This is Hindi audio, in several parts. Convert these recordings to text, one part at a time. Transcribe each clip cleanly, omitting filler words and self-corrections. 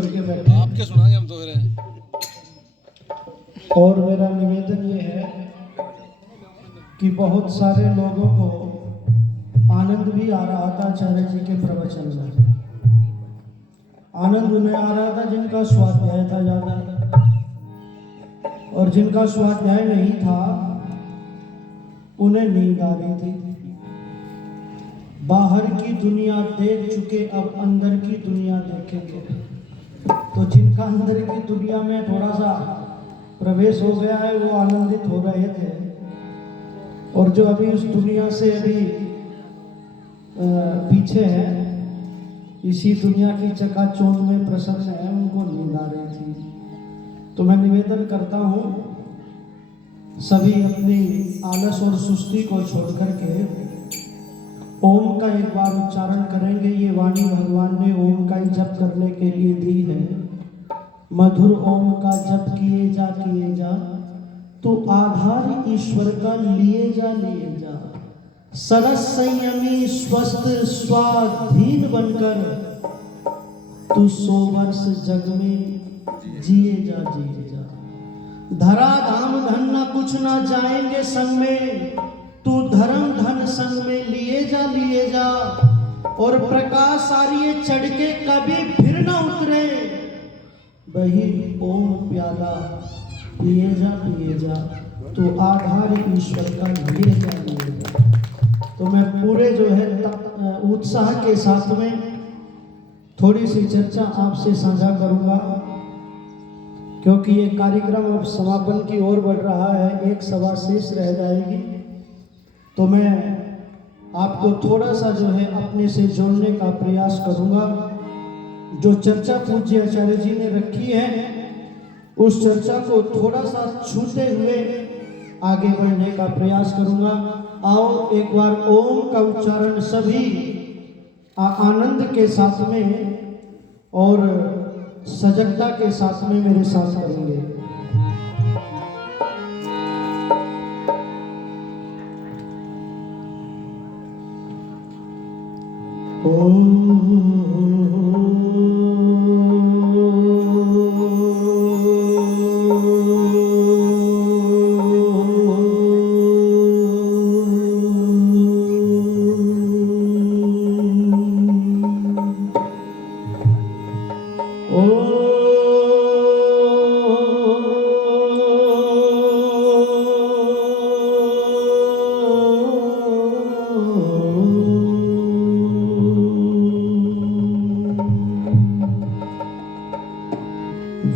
करके बैठे आपके सुनाएंगे हम तो फिर। और मेरा निवेदन ये है कि बहुत सारे लोगों को आनंद भी आ रहा था आचार्य जी के प्रवचन में। आनंद उन्हें आ रहा था जिनका स्वाध्याय था ज्यादा, और जिनका स्वाध्याय नहीं था उन्हें नींद आ रही थी। बाहर की दुनिया देख चुके, अब अंदर की दुनिया देखेंगे। तो जिनका अंदर की दुनिया में थोड़ा सा प्रवेश हो गया है वो आनंदित हो रहे थे, और जो अभी उस दुनिया से अभी पीछे हैं, इसी दुनिया की चकाचौंध में प्रसन्न है, उनको नींद आ रही थी। तो मैं निवेदन करता हूँ सभी अपनी आलस और सुस्ती को छोड़ करके ओम का एक बार उच्चारण करेंगे। ये वाणी भगवान ने ओम का ही जप करने के लिए दी है। मधुर ओम का जप किए जा तो आधार ईश्वर का लिए जा सरस संयमी स्वस्थ स्वाधीन बनकर तू 100 वर्ष जग में जिए जा धरा धाम धन ना कुछ ना जाएंगे संग में, तू धर्म धन संग में लिए जा और प्रकाश आर्य चढ़ के कभी फिर ना उतरे, वही ओम प्याला पिए जा तो आधार ईश्वर का लिए जा। तो मैं पूरे जो है उत्साह के साथ में थोड़ी सी चर्चा आपसे साझा करूंगा, क्योंकि ये कार्यक्रम अब समापन की ओर बढ़ रहा है, एक सभा शेष रह जाएगी। तो मैं आपको थोड़ा सा जो है अपने से जोड़ने का प्रयास करूंगा। जो चर्चा पूज्य आचार्य जी ने रखी है उस चर्चा को थोड़ा सा छूते हुए आगे बढ़ने का प्रयास करूंगा। आओ एक बार ओम का उच्चारण सभी आनंद के साथ में और सजगता के साथ में मेरे साथ करेंगे।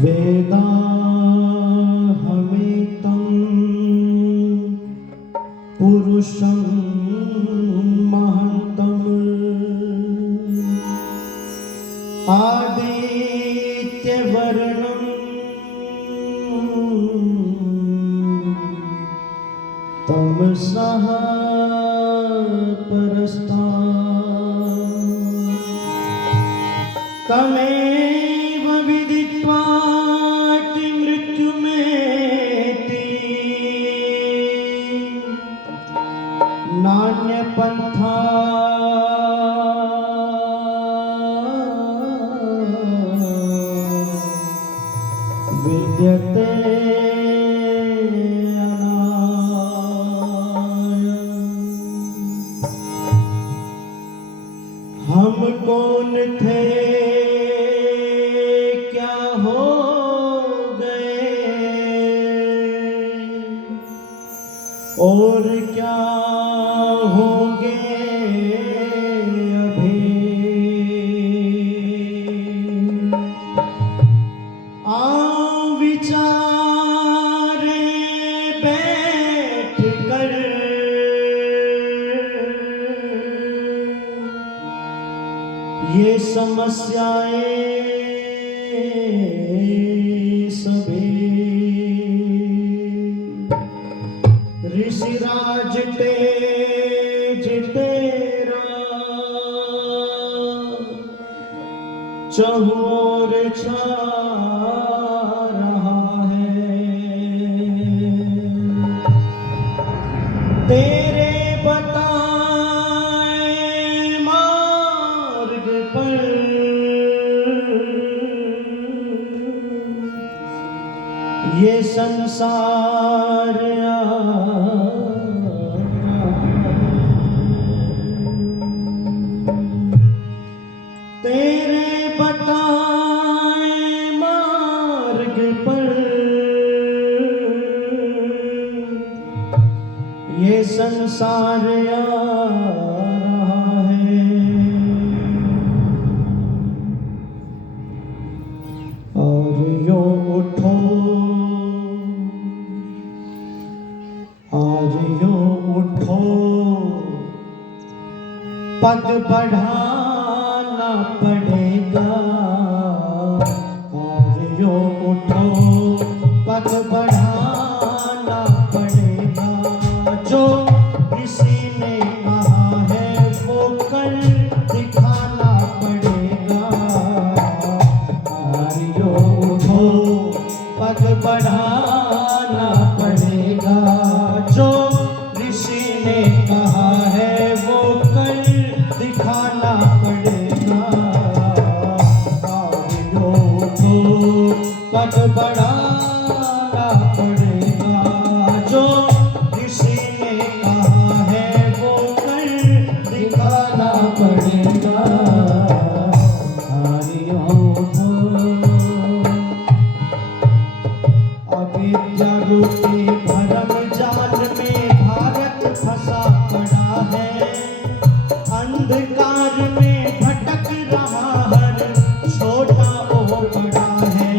वेदा हमें तम पुरुषं महंतम आदित्य वर्णम तमसः परस्ता तमेव विदित्वा नान्य पंथा विद्यते हम कौन थे क्या हो गए और क्या होंगे अभी, आओ विचारे बैठ कर ये समस्याएं सभी। ऋषिराज तेज तेरा चहुओर छा रहा है, तेरे बताए मार्ग पर ये संसार तेरे बताए मार्ग पर, ये संसार आ रहा है। और यो उठो, आज यो उठो, पग बढ़ाना पड़ेगा। आज यो उठो, पग बढ़ाना पड़ेगा। जो किसी ने कहा है वो कर दिखाना पड़ेगा। आज यो उठो, पग बढ़ाना पड़ेगा। जो ऋषि ने कहा है वो कर दिखाना पड़ेगा। आज यो उठो, पग बढ़ाना पड़ेगा। जो ऋषि ने कहा है वो कर दिखाना पड़ेगा। आज यो उठो, अविद्या रूपी भरम जाल में भारत फंसा पड़ा है। अंधकार में भटक रहा हर छोटा और बड़ा है।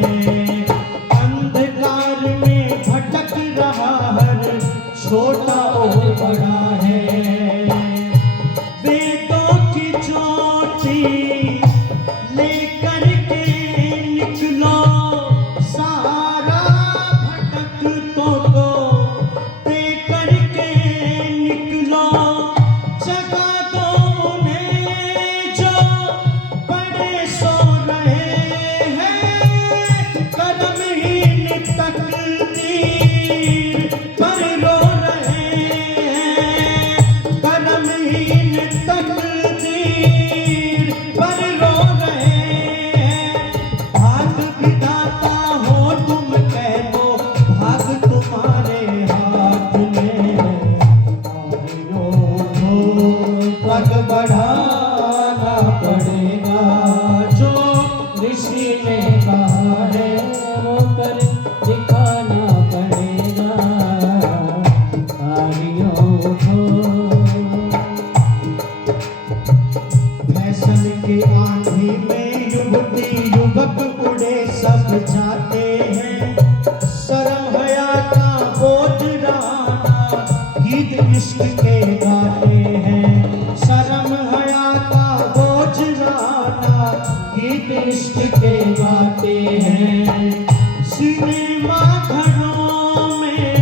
अंधकार में भटक रहा हर छोटा और बड़ा है। वेदों की चोटी लेकर के निकलो, सारा भटकतों को दे करके निकलो। जगा दो उन्हें जो बड़े सो रहे हैं। कर्महीन तकदीर पर रो रहे हैं। कर्महीन तकदीर पर रो रहे हैं। भाग विधाता हो तुम कह दो, भाग तुम्हारे हाथ में। आज यो उठो, पग बढ़ाना पड़ेगा। जो ऋषि ने कहा है वो कर दिखाना पड़ेगा। आज यो उठो, फैशन के आंधी में युवती युवक उड़े सब जाते हैं। शर्म हया का बोझ रहाना गीत इश्क के गाते हैं। शर्म हया का बोझ रहाना गीत इश्क के गाते हैं। सिनेमा घरों में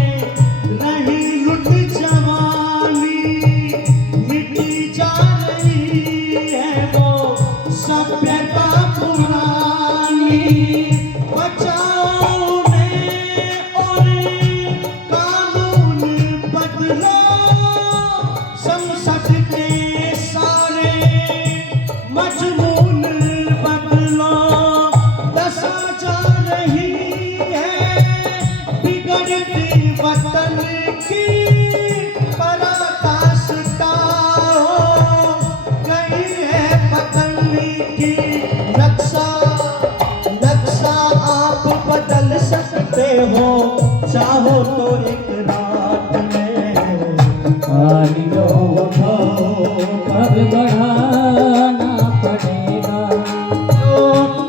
रही लुट जवानी, मिटी जा रही है वो सभ्यता पुरानी। बचाओ उन्हें और कानून बदलो, संसद के सारे मजमून बदलो। दशा जा रही है बिगड़ती वतन की, पराकाष्ठा हो गई है पतन की। नक्शा नक्शा आप बदल सकते हो चाहो तो एक रात में। आज यो उठो, पग बढ़ाना पड़ेगा। जो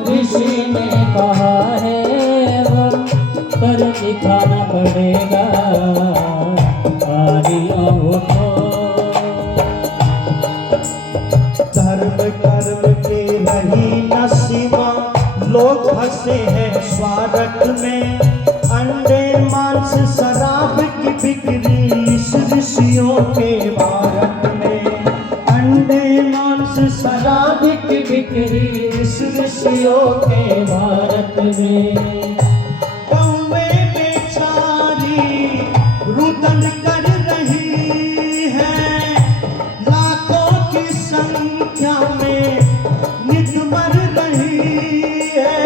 ऋषि ने कहा है वो कर दिखाना पड़ेगा। आज यो उठो, धर्म कर्म के रही न सीमा, लोग फंसे हैं स्वार्थ में। अंडे मांस शराब की बिक्री इस ऋषियों के भारत में। अंडे मांस शराब की बिक्री इस ऋषियों के भारत में। कौवे बेचारी रुदन कर रही है, लाखों की संख्या में नित मर रही है।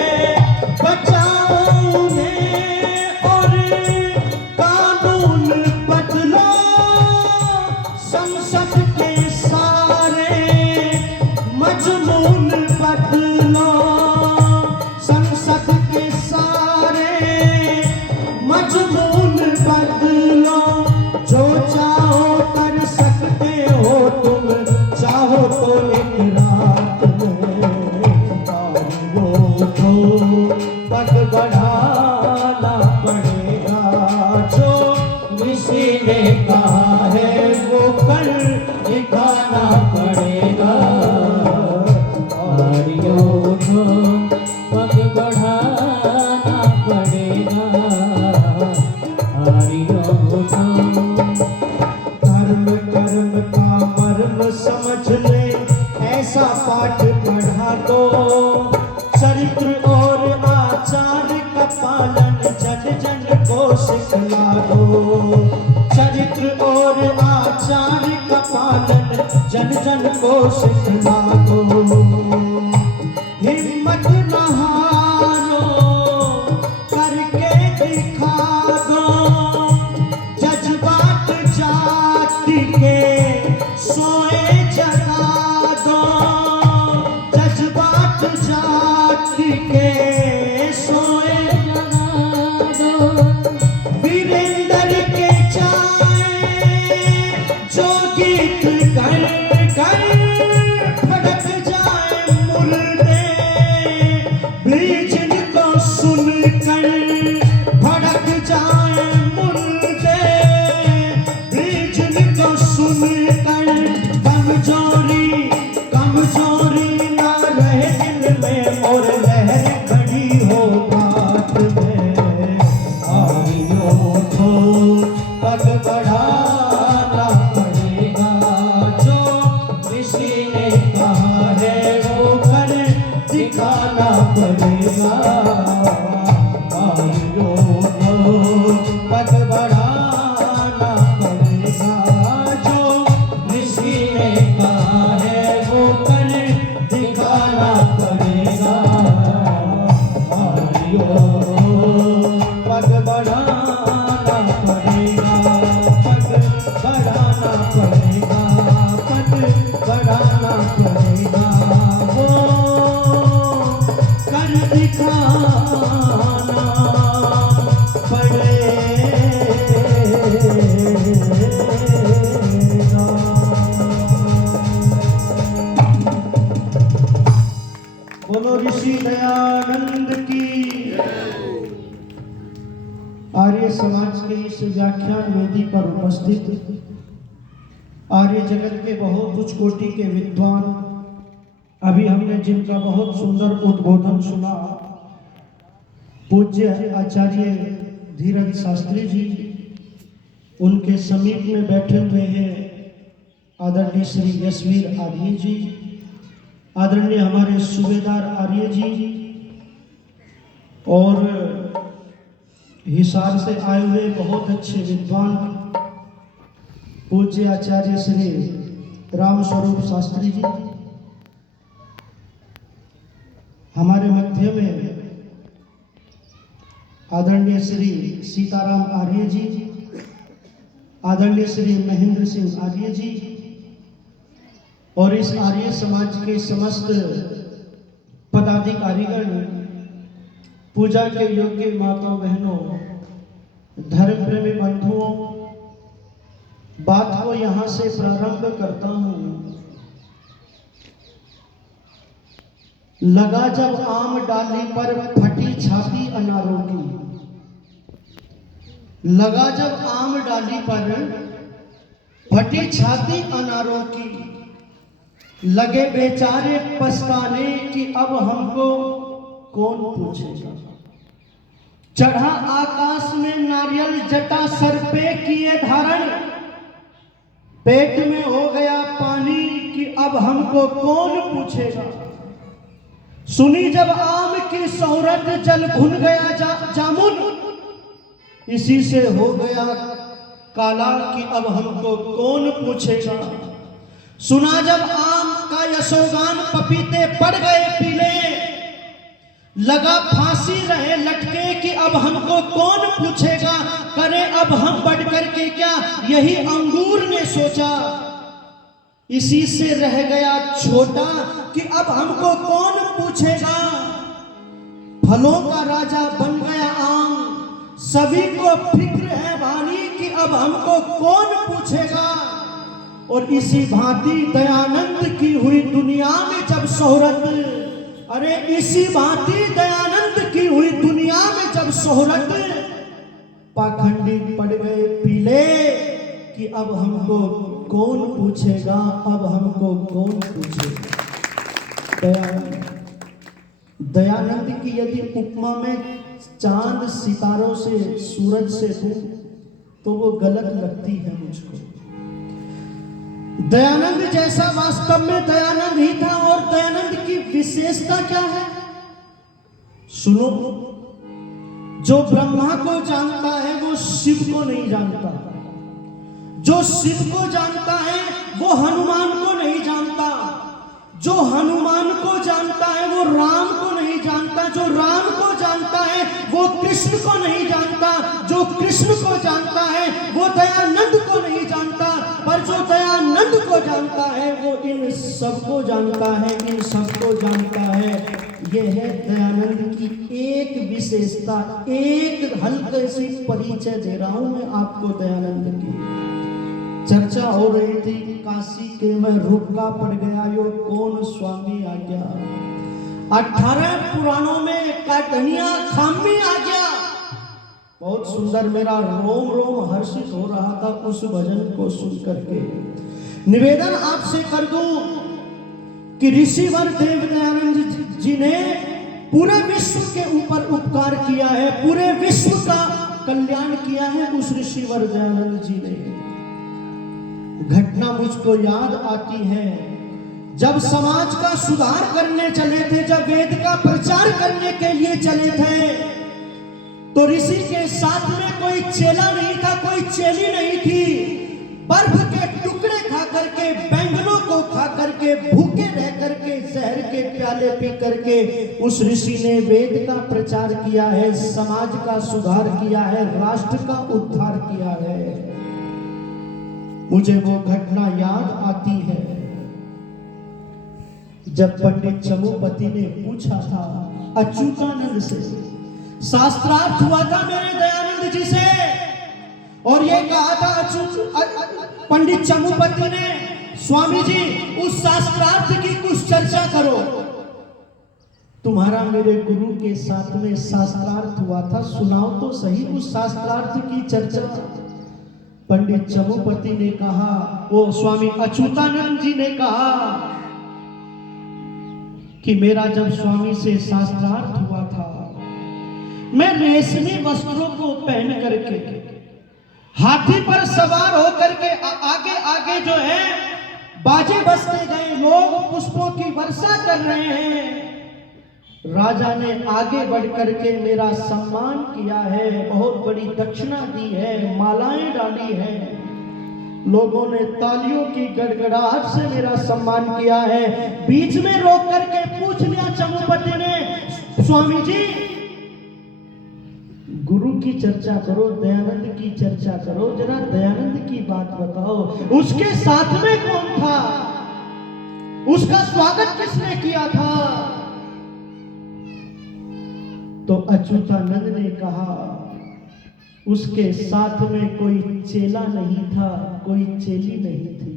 बचाओ उन्हें पग बढ़ाना पड़ेगा, जो ऋषि ने कहा है वो कर दिखाना पड़ेगा। आर्यों को पग बढ़ाना पड़ेगा, आर्यों को। धर्म कर्म का मर्म समझ ले, ऐसा पाठ पढ़ा दो। चरित्र और आचार का पालन जन जन को सिखला दो। चरित्र और आचार का पालन जन जन को सिखला दो। हिम्मत न हारो, करके दिखा दो। जज्बात जाति के सोए जगा दो। जज्बात जाति के सोए जगा दो। वीरेंद्र के चाहे जो गीत कर कर फटक जाए मुर्दे। बीज को सुनकर भड़क जाए मुर्दे। बीज को सुनकर कमजोरी कमजोरी ना रहे दिल में, और लहर खड़ी हो बात में। आइयो को पग बढ़ाना पड़ेगा, जो ऋषि ने कहा है वो कर दिखाना पड़ेगा। आइयो को पग बढ़ाना पड़ेगा, जो ऋषि ने कहा है वो कर दिखाना पड़ेगा। आइयो पग बढ़ाना पड़ेगा, पग बढ़ाना पड़ेगा, पग बढ़ाना पड़ेगा। वो कर दिखाना पड़ेगा। बोलो ऋषि दयानंद की। आर्य समाज के इस व्याख्यान वेदी पर उपस्थित आर्य जगत के बहुत उच्च कोटि के विद्वान, अभी हमने जिनका बहुत सुंदर उद्बोधन सुना, पूज्य आचार्य धीरज शास्त्री जी, उनके समीप में बैठे हुए हैं आदरणीय श्री यशवीर आर्य जी, आदरणीय हमारे सूबेदार आर्य जी, और हिसार से आए हुए बहुत अच्छे विद्वान पूज्य आचार्य श्री राम स्वरूप शास्त्री जी, हमारे मध्य में आदरणीय श्री सीताराम आर्य जी, आदरणीय श्री महेंद्र सिंह आर्य जी, और इस आर्य समाज के समस्त पदाधिकारीगण, पूजा के योग्य माता बहनों, धर्म प्रेमी बंधुओं, बात को यहां से प्रारंभ करता हूं। लगा जब आम डाली पर फटी छाती अनारों की। लगा जब आम डाली पर फटी छाती अनारों की। लगे बेचारे पछताने कि अब हमको कौन पूछेगा। चढ़ा आकाश में नारियल जटा सर पे किए धारण। पेट में हो गया पानी कि अब हमको कौन पूछेगा। सुनी जब आम की शोहरत जल भुन गया जामुन। इसी से हो गया काला कि अब हमको कौन पूछेगा। सुना जब आम का यशोगान पपीते पड़ गए पीले। लगा फांसी रहे लटके कि अब हमको कौन पूछेगा। करे अब हम बढ़ करके क्या, यही अंगूर ने सोचा। इसी से रह गया छोटा कि अब हमको कौन पूछेगा। फलों का राजा बन गया आम। सभी को फिक्र है वाणी कि अब हमको कौन पूछेगा। और इसी भांति दयानंद की हुई दुनिया में जब शोहरत, अरे इसी भांति दयानंद शोहरत पाखंडी पड़ गए पीले कि अब हमको कौन पूछेगा, अब हमको कौन पूछेगा। दयानंद की यदि उपमा में चांद सितारों से, सूरज से दूं तो वो गलत लगती है मुझको। दयानंद जैसा वास्तव में दयानंद ही था। और दयानंद की विशेषता क्या है सुनो, जो ब्रह्मा को जानता है वो शिव को नहीं जानता, जो शिव को जानता है वो हनुमान को नहीं जानता, जो हनुमान को जानता है वो राम को नहीं जानता, जो राम को जानता है वो कृष्ण को नहीं जानता, जो कृष्ण को जानता है वो दयानंद को नहीं जानता, पर जो दयानंद को जानता है वो इन सबको जानता है, इन सबको जानता है। यह है दयानंद की एक विशेषता। एक हल्के सी परिचय दे रहा हूं मैं आपको दयानंद की। चर्चा हो रही थी काशी के, मैं रुका पड़ गया, यो कौन स्वामी आ गया। 18 पुराणों में काटनिया खामी आ गया। बहुत सुंदर, मेरा रोम रोम हर्षित हो रहा था उस भजन को सुन करके। निवेदन आपसे कर दूं कि ऋषिवर देव दयानंद जी ने पूरे विश्व के ऊपर उपकार किया है, पूरे विश्व का कल्याण किया है उस ऋषिवर दयानंद जी ने। घटना मुझको याद आती है, जब समाज का सुधार करने चले थे, जब वेद का प्रचार करने के लिए चले थे, तो ऋषि के साथ में कोई चेला नहीं था, कोई चेली नहीं थी। बर्फ के टुकड़े खा करके, बैंगनों को खा करके, भूखे रह करके, जहर के प्याले पी करके उस ऋषि ने वेद का प्रचार किया है, समाज का सुधार किया है, राष्ट्र का उद्धार किया है। मुझे वो घटना याद आती है जब पंडित चमुपति ने पूछा था अच्युतानंद से, शास्त्रार्थ हुआ था मेरे दयानंद जी से, और ये कहा था पंडित चमुपति ने, स्वामी जी उस शास्त्रार्थ की कुछ चर्चा करो। तुम्हारा मेरे गुरु के साथ में शास्त्रार्थ हुआ था, सुनाओ तो सही उस शास्त्रार्थ की चर्चा। पंडित चमुपति ने कहा, वो स्वामी अच्युतानंद जी ने कहा कि मेरा जब स्वामी से शास्त्रार्थ हुआ था, मैं रेशमी वस्त्रों को पहन करके हाथी पर सवार होकर के आगे आगे जो है बाजे बजते गए, लोग पुष्पों की वर्षा कर रहे हैं। राजा ने आगे बढ़ करके मेरा सम्मान किया है, बहुत बड़ी दक्षिणा दी है, मालाएं डाली है, लोगों ने तालियों की गड़गड़ाहट से मेरा सम्मान किया है। बीच में रोक करके पूछ लिया चमुपति ने, स्वामी जी गुरु की चर्चा करो, दयानंद की चर्चा करो, जरा दयानंद की बात बताओ, उसके साथ में कौन था, उसका स्वागत किसने किया था? तो अच्युतानंद ने कहा, उसके साथ में कोई चेला नहीं था, कोई चेली नहीं थी,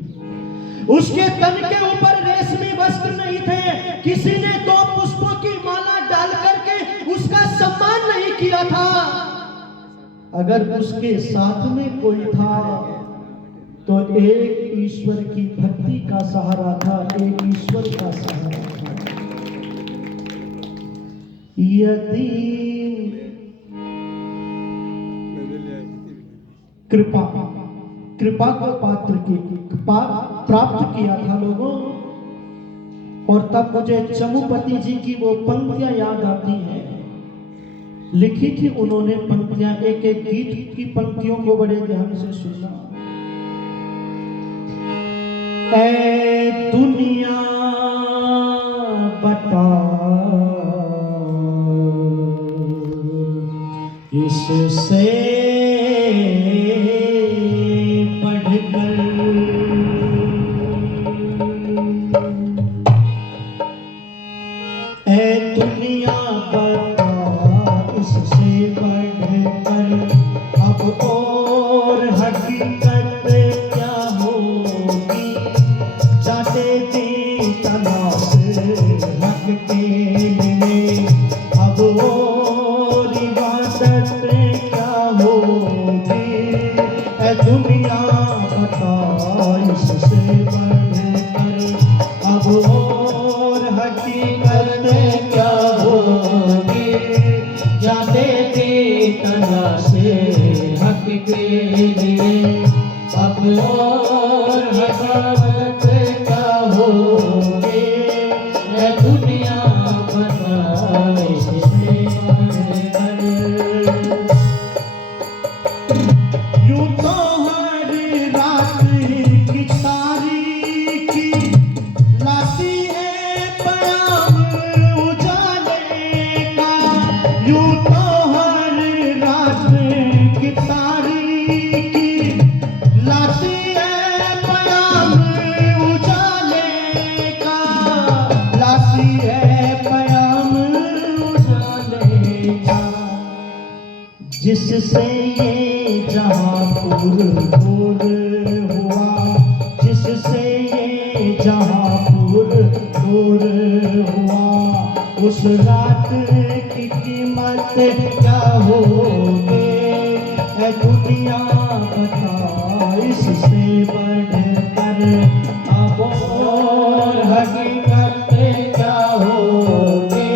उसके तन के ऊपर रेशमी वस्त्र नहीं थे, किसी ने 2 पुष्पों की माला डाल करके उसका सम्मान नहीं किया था। अगर उसके साथ में कोई था तो एक ईश्वर की भक्ति का सहारा था, एक ईश्वर का सहारा था। यदि कृपा को प्राप्त किया था लोगों, और तब मुझे चमुपति जी की वो पंक्तियां याद आती हैं, लिखी थी उन्होंने पंक्तियां, एक एक गीत की पंक्तियों को बड़े ध्यान से सुनना। ऐ दुनिया बता इससे बढ़कर ऐ दुनिया बता इससे बढ़कर अब और हकीकत क्या होगी, जाते दी तलाश हक के लिए अब और इबादत जाते थे तलाश हक के लिए। अब और हकीकत क्या होगी, ये दुनिया बताए इससे बढ़कर। यूं तो हर रात की तारीकी लाती है पैगाम उजाले का। यूं तो हर रात की तारीकी लाती है पैगाम उजाले का। लाती है पैगाम उजाले का। जिससे ये जहां दूर हुआ, जिससे ये जहां दूर हुआ, उस रात की कीमत क्या होगी, ऐ दुनिया बता इससे बढ़कर। अब और हकीकत क्या होगी,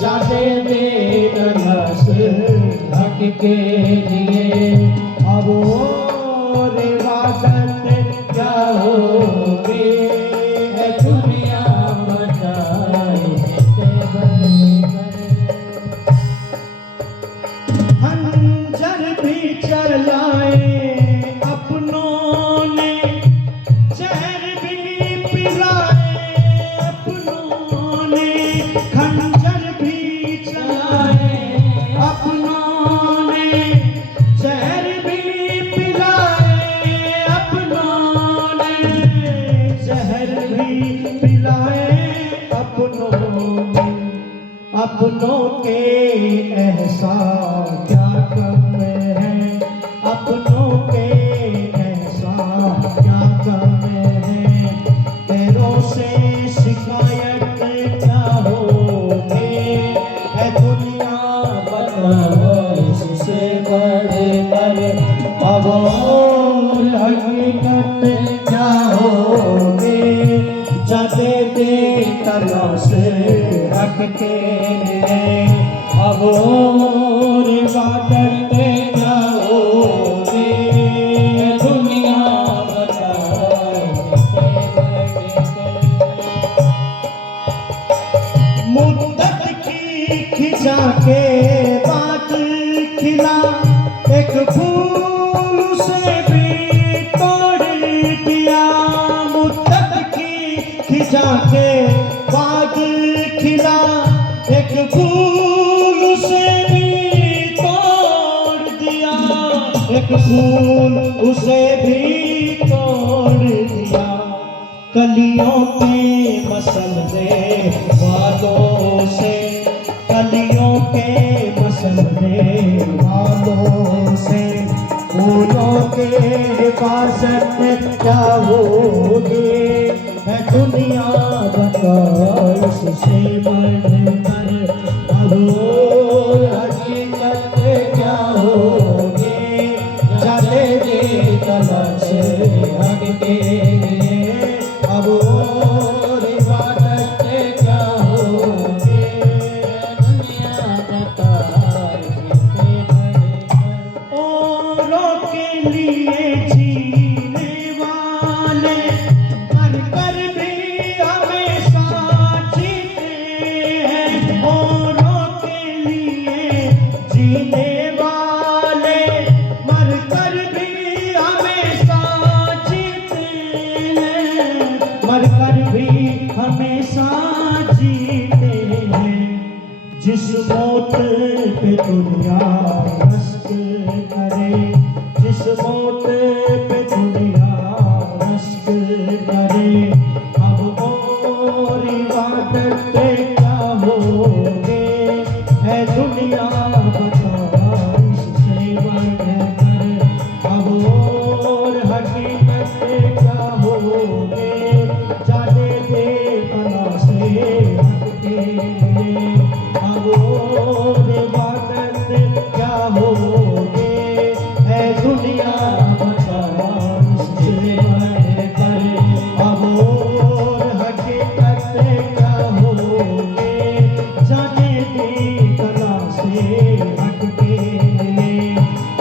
जाते दे तलाश हक के लिए। अब और इबादत क्या होगी, ये दुनिया बताए इससे बढ़कर। खंजर भी चलाए अपनों ने, जहर भी पिलाए अपनों ने। खंजर भी चलाए अपनों ने, जहर भी पिलाए अपनों ने। जहर भी पिलाए अपनों ने। अपनों के एहसान क्या कम है, अपनों के एहसान क्या कम है। तेरों से शिकायत क्या होगी, ऐ दुनिया बताए इससे बढ़कर। अब और हकीकत क्या होगी, जाते दे तलाश हक के लिए। अब और इबादत क्या होगी, ये दुनिया बताए इससे बढ़कर। मुद्दत की खिंचा के बाद खिला एक फूल से भी तोड़ दिया। मुद्दत की खिंचा के बाद खिला एक फूल से भी तोड़ दिया। एक फूल उसे भी तोड़ दिया। कलियों के मसलने वालों से, कलियों के मसलने वालों से, फूलों के हिफाजत क्या होगी, है दुनिया बता इससे बढ़कर। अब और हकीकत क्या होगी, जाते दे तलाश हक के लिए। अब और इबादत क्या होगी, दुनिया बताए इससे बढ़कर। औरों के लिए जीने वाले मर कर भी हमेशा जीते हैं। औरों के लिए जीने वाले मर कर भी हमेशा जीते हैं। मर कर भी हमेशा जीते हैं। जिस मौत पे दुनिया रश्क करे, जिस मौत पे दुनिया रश्क करे। अब और इबादत क्या होगी, है दुनिया बता इससे बढ़कर। अब और हकीकत क्या होगी, जाने दे तलाश हक के लिए। अब और इबादत क्या होगी, है दुनिया बता इससे बढ़कर। अब और हकीकत क्या होगी, जाने दे तलाश आए भटके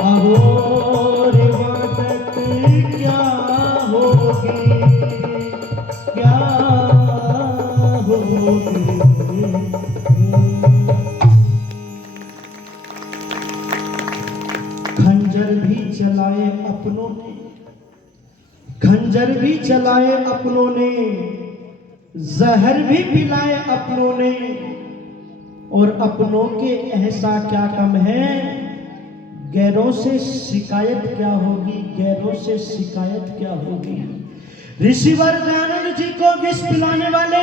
अघोर वादत क्या होगी, क्या होगी। खंजर भी चलाए अपनों ने, खंजर भी चलाए अपनों ने, जहर भी पिलाए अपनों ने, और अपनों के ऐसा क्या कम है, गैरों से शिकायत क्या होगी, गैरों से शिकायत क्या होगी। ऋषिवर दयानंद जी को विष पिलाने वाले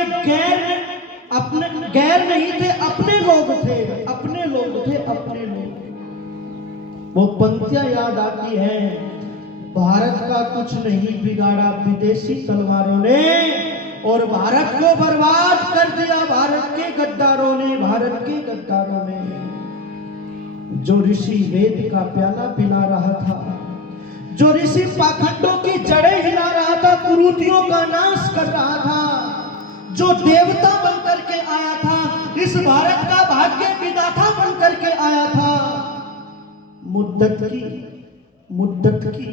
गैर नहीं थे, अपने लोग थे, अपने लोग थे, अपने लोग। वो पंक्तियां याद आती हैं, भारत का कुछ नहीं बिगाड़ा विदेशी तलवारों ने, और भारत को बर्बाद कर दिया भारत के गद्दारों ने, भारत के गद्दारों ने। जो ऋषि वेद का प्याला पिला रहा था, जो ऋषि पाखंडों की जड़ें हिला रहा था, कुरीतियों का नाश कर रहा था, जो देवता बनकर के आया था, इस भारत का भाग्य विधाता बनकर के आया था, मुद्दत की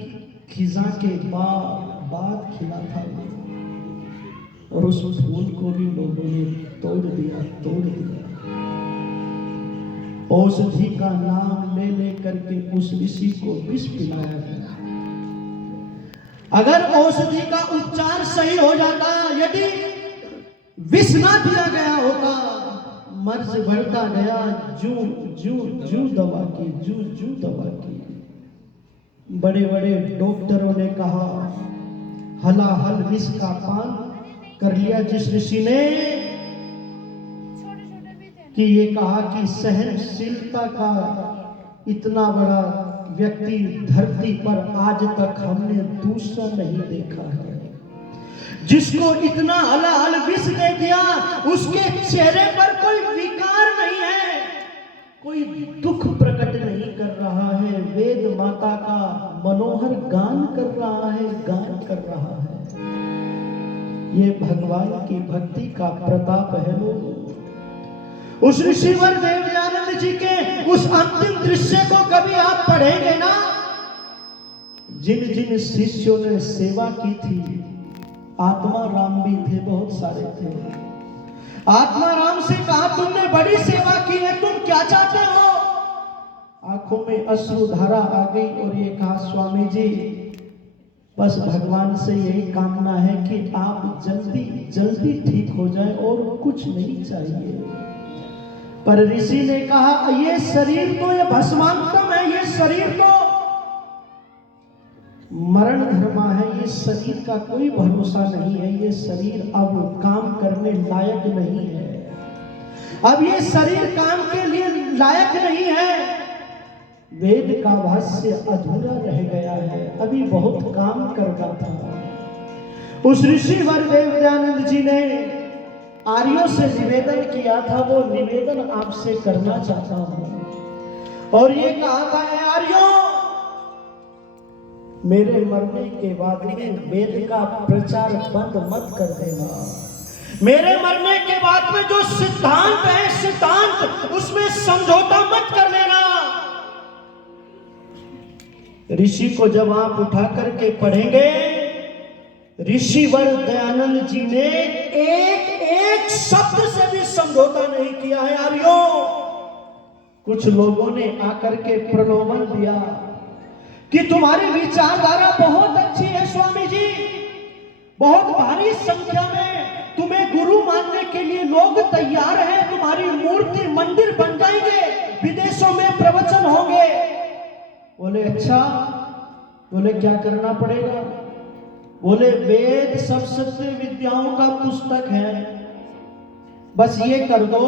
खिजा के बाद खिला था, और उस फूल को भी लोगों ने तोड़ दिया, तोड़ दिया। औषधि का नाम ले लेकर के उस ऋषि को विष पिलाया गया। अगर औषधि का उपचार सही हो जाता, यदि विष ना दिया गया होता, मर्ज बढ़ता गया, जू दवा की, जू दवा की। बड़े बड़े डॉक्टरों ने कहा, हलाहल विष का पान कर लिया जिस ऋषि ने, कि ये कहा कि सहनशीलता का इतना बड़ा व्यक्ति धरती पर आज तक हमने दूसरा नहीं देखा है। जिसको इतना हलाहल विष दे दिया, उसके चेहरे पर कोई विकार नहीं है, कोई दुख प्रकट नहीं कर रहा है, वेद माता का मनोहर गान कर रहा है, गान कर रहा है। ये भगवान की भक्ति का प्रताप है। लोग उस ऋषिवर देवदयानंद जी के उस अंतिम दृश्य को कभी आप पढ़ेंगे ना, जिन जिन शिष्यों ने सेवा की थी, आत्मा राम भी थे, बहुत सारे थे। आत्मा राम से कहा, तुमने बड़ी सेवा की है, तुम क्या चाहते हो? आंखों में अश्रुधारा आ गई और ये कहा, स्वामी जी बस भगवान से यही कामना है कि आप जल्दी जल्दी ठीक हो जाएं, और कुछ नहीं चाहिए। पर ऋषि ने कहा, ये शरीर तो ये भस्मांतम है, ये शरीर तो मरण धर्मा है, ये शरीर का कोई भरोसा नहीं है, ये शरीर अब काम करने लायक नहीं है, अब ये शरीर काम के लिए लायक नहीं है। वेद का भाष्य अधूरा रह गया है, अभी बहुत काम करना था। उस ऋषि वर देवदयानंद जी ने आर्यों से निवेदन किया था, वो निवेदन आपसे करना चाहता हूं। और ये कहा था, आर्यों मेरे मरने के बाद में वेद का प्रचार बंद मत कर देना। मेरे मरने के बाद में जो सिद्धांत है, सिद्धांत उसमें समझौता मत कर लेना। ऋषि को जब आप उठा करके पढ़ेंगे, ऋषिवर दयानंद जी ने एक एक शब्द से भी समझौता नहीं किया है। आर्यों, कुछ लोगों ने आकर के प्रलोभन दिया कि तुम्हारी विचारधारा बहुत अच्छी है स्वामी जी, बहुत भारी संख्या में तुम्हें गुरु मानने के लिए लोग तैयार हैं, तुम्हारी मूर्ति मंदिर बन जाएंगे, विदेशों में प्रवचन होंगे। बोले अच्छा, बोले क्या करना पड़ेगा? बोले वेद सब सत्य विद्याओं का पुस्तक है, बस ये कर दो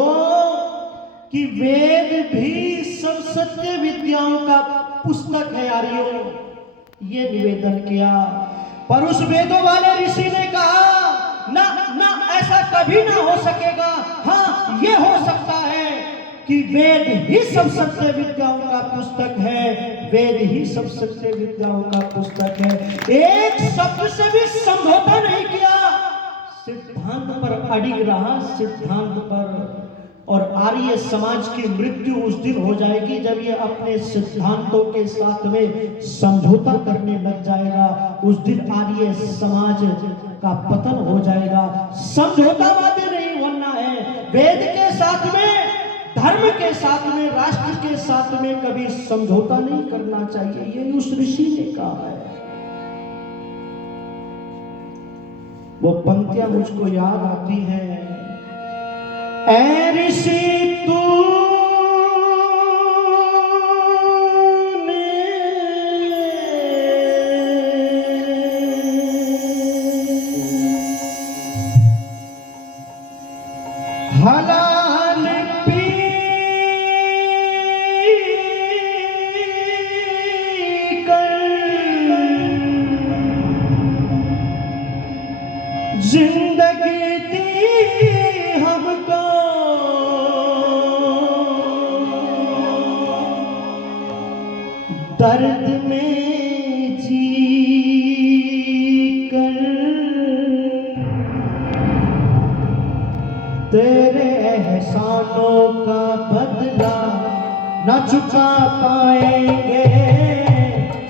कि वेद भी सब सत्य विद्याओं का पुस्तक है। आर्यों, ये निवेदन किया, पर उस वेदों वाले ऋषि ने कहा, ना ना, ऐसा कभी ना हो सकेगा। हाँ, ये हो सकता है कि वेद ही सब सत्य विद्याओं का पुस्तक है, वेद ही सब सत्य विद्याओं का पुस्तक है। एक शब्द से भी समझौता नहीं किया, सिद्धांत पर अड़िग रहा, सिद्धांत पर। और आर्य समाज की मृत्यु उस दिन हो जाएगी जब ये अपने सिद्धांतों के साथ में समझौता करने लग जाएगा। उस दिन आर्य समाज का पतन हो जाएगा। समझौतावादी नहीं बनना है। वेद के साथ में, धर्म के साथ में, राष्ट्र के साथ में कभी समझौता नहीं करना चाहिए, ये उस ऋषि ने कहा है। वो पंक्तियां मुझको याद आती हैं। ऐ ऋषि तूने हलाल पी कर जिंदगी दी हमको, दर्द में जी कर तेरे एहसानों का बदला न चुका पाएंगे।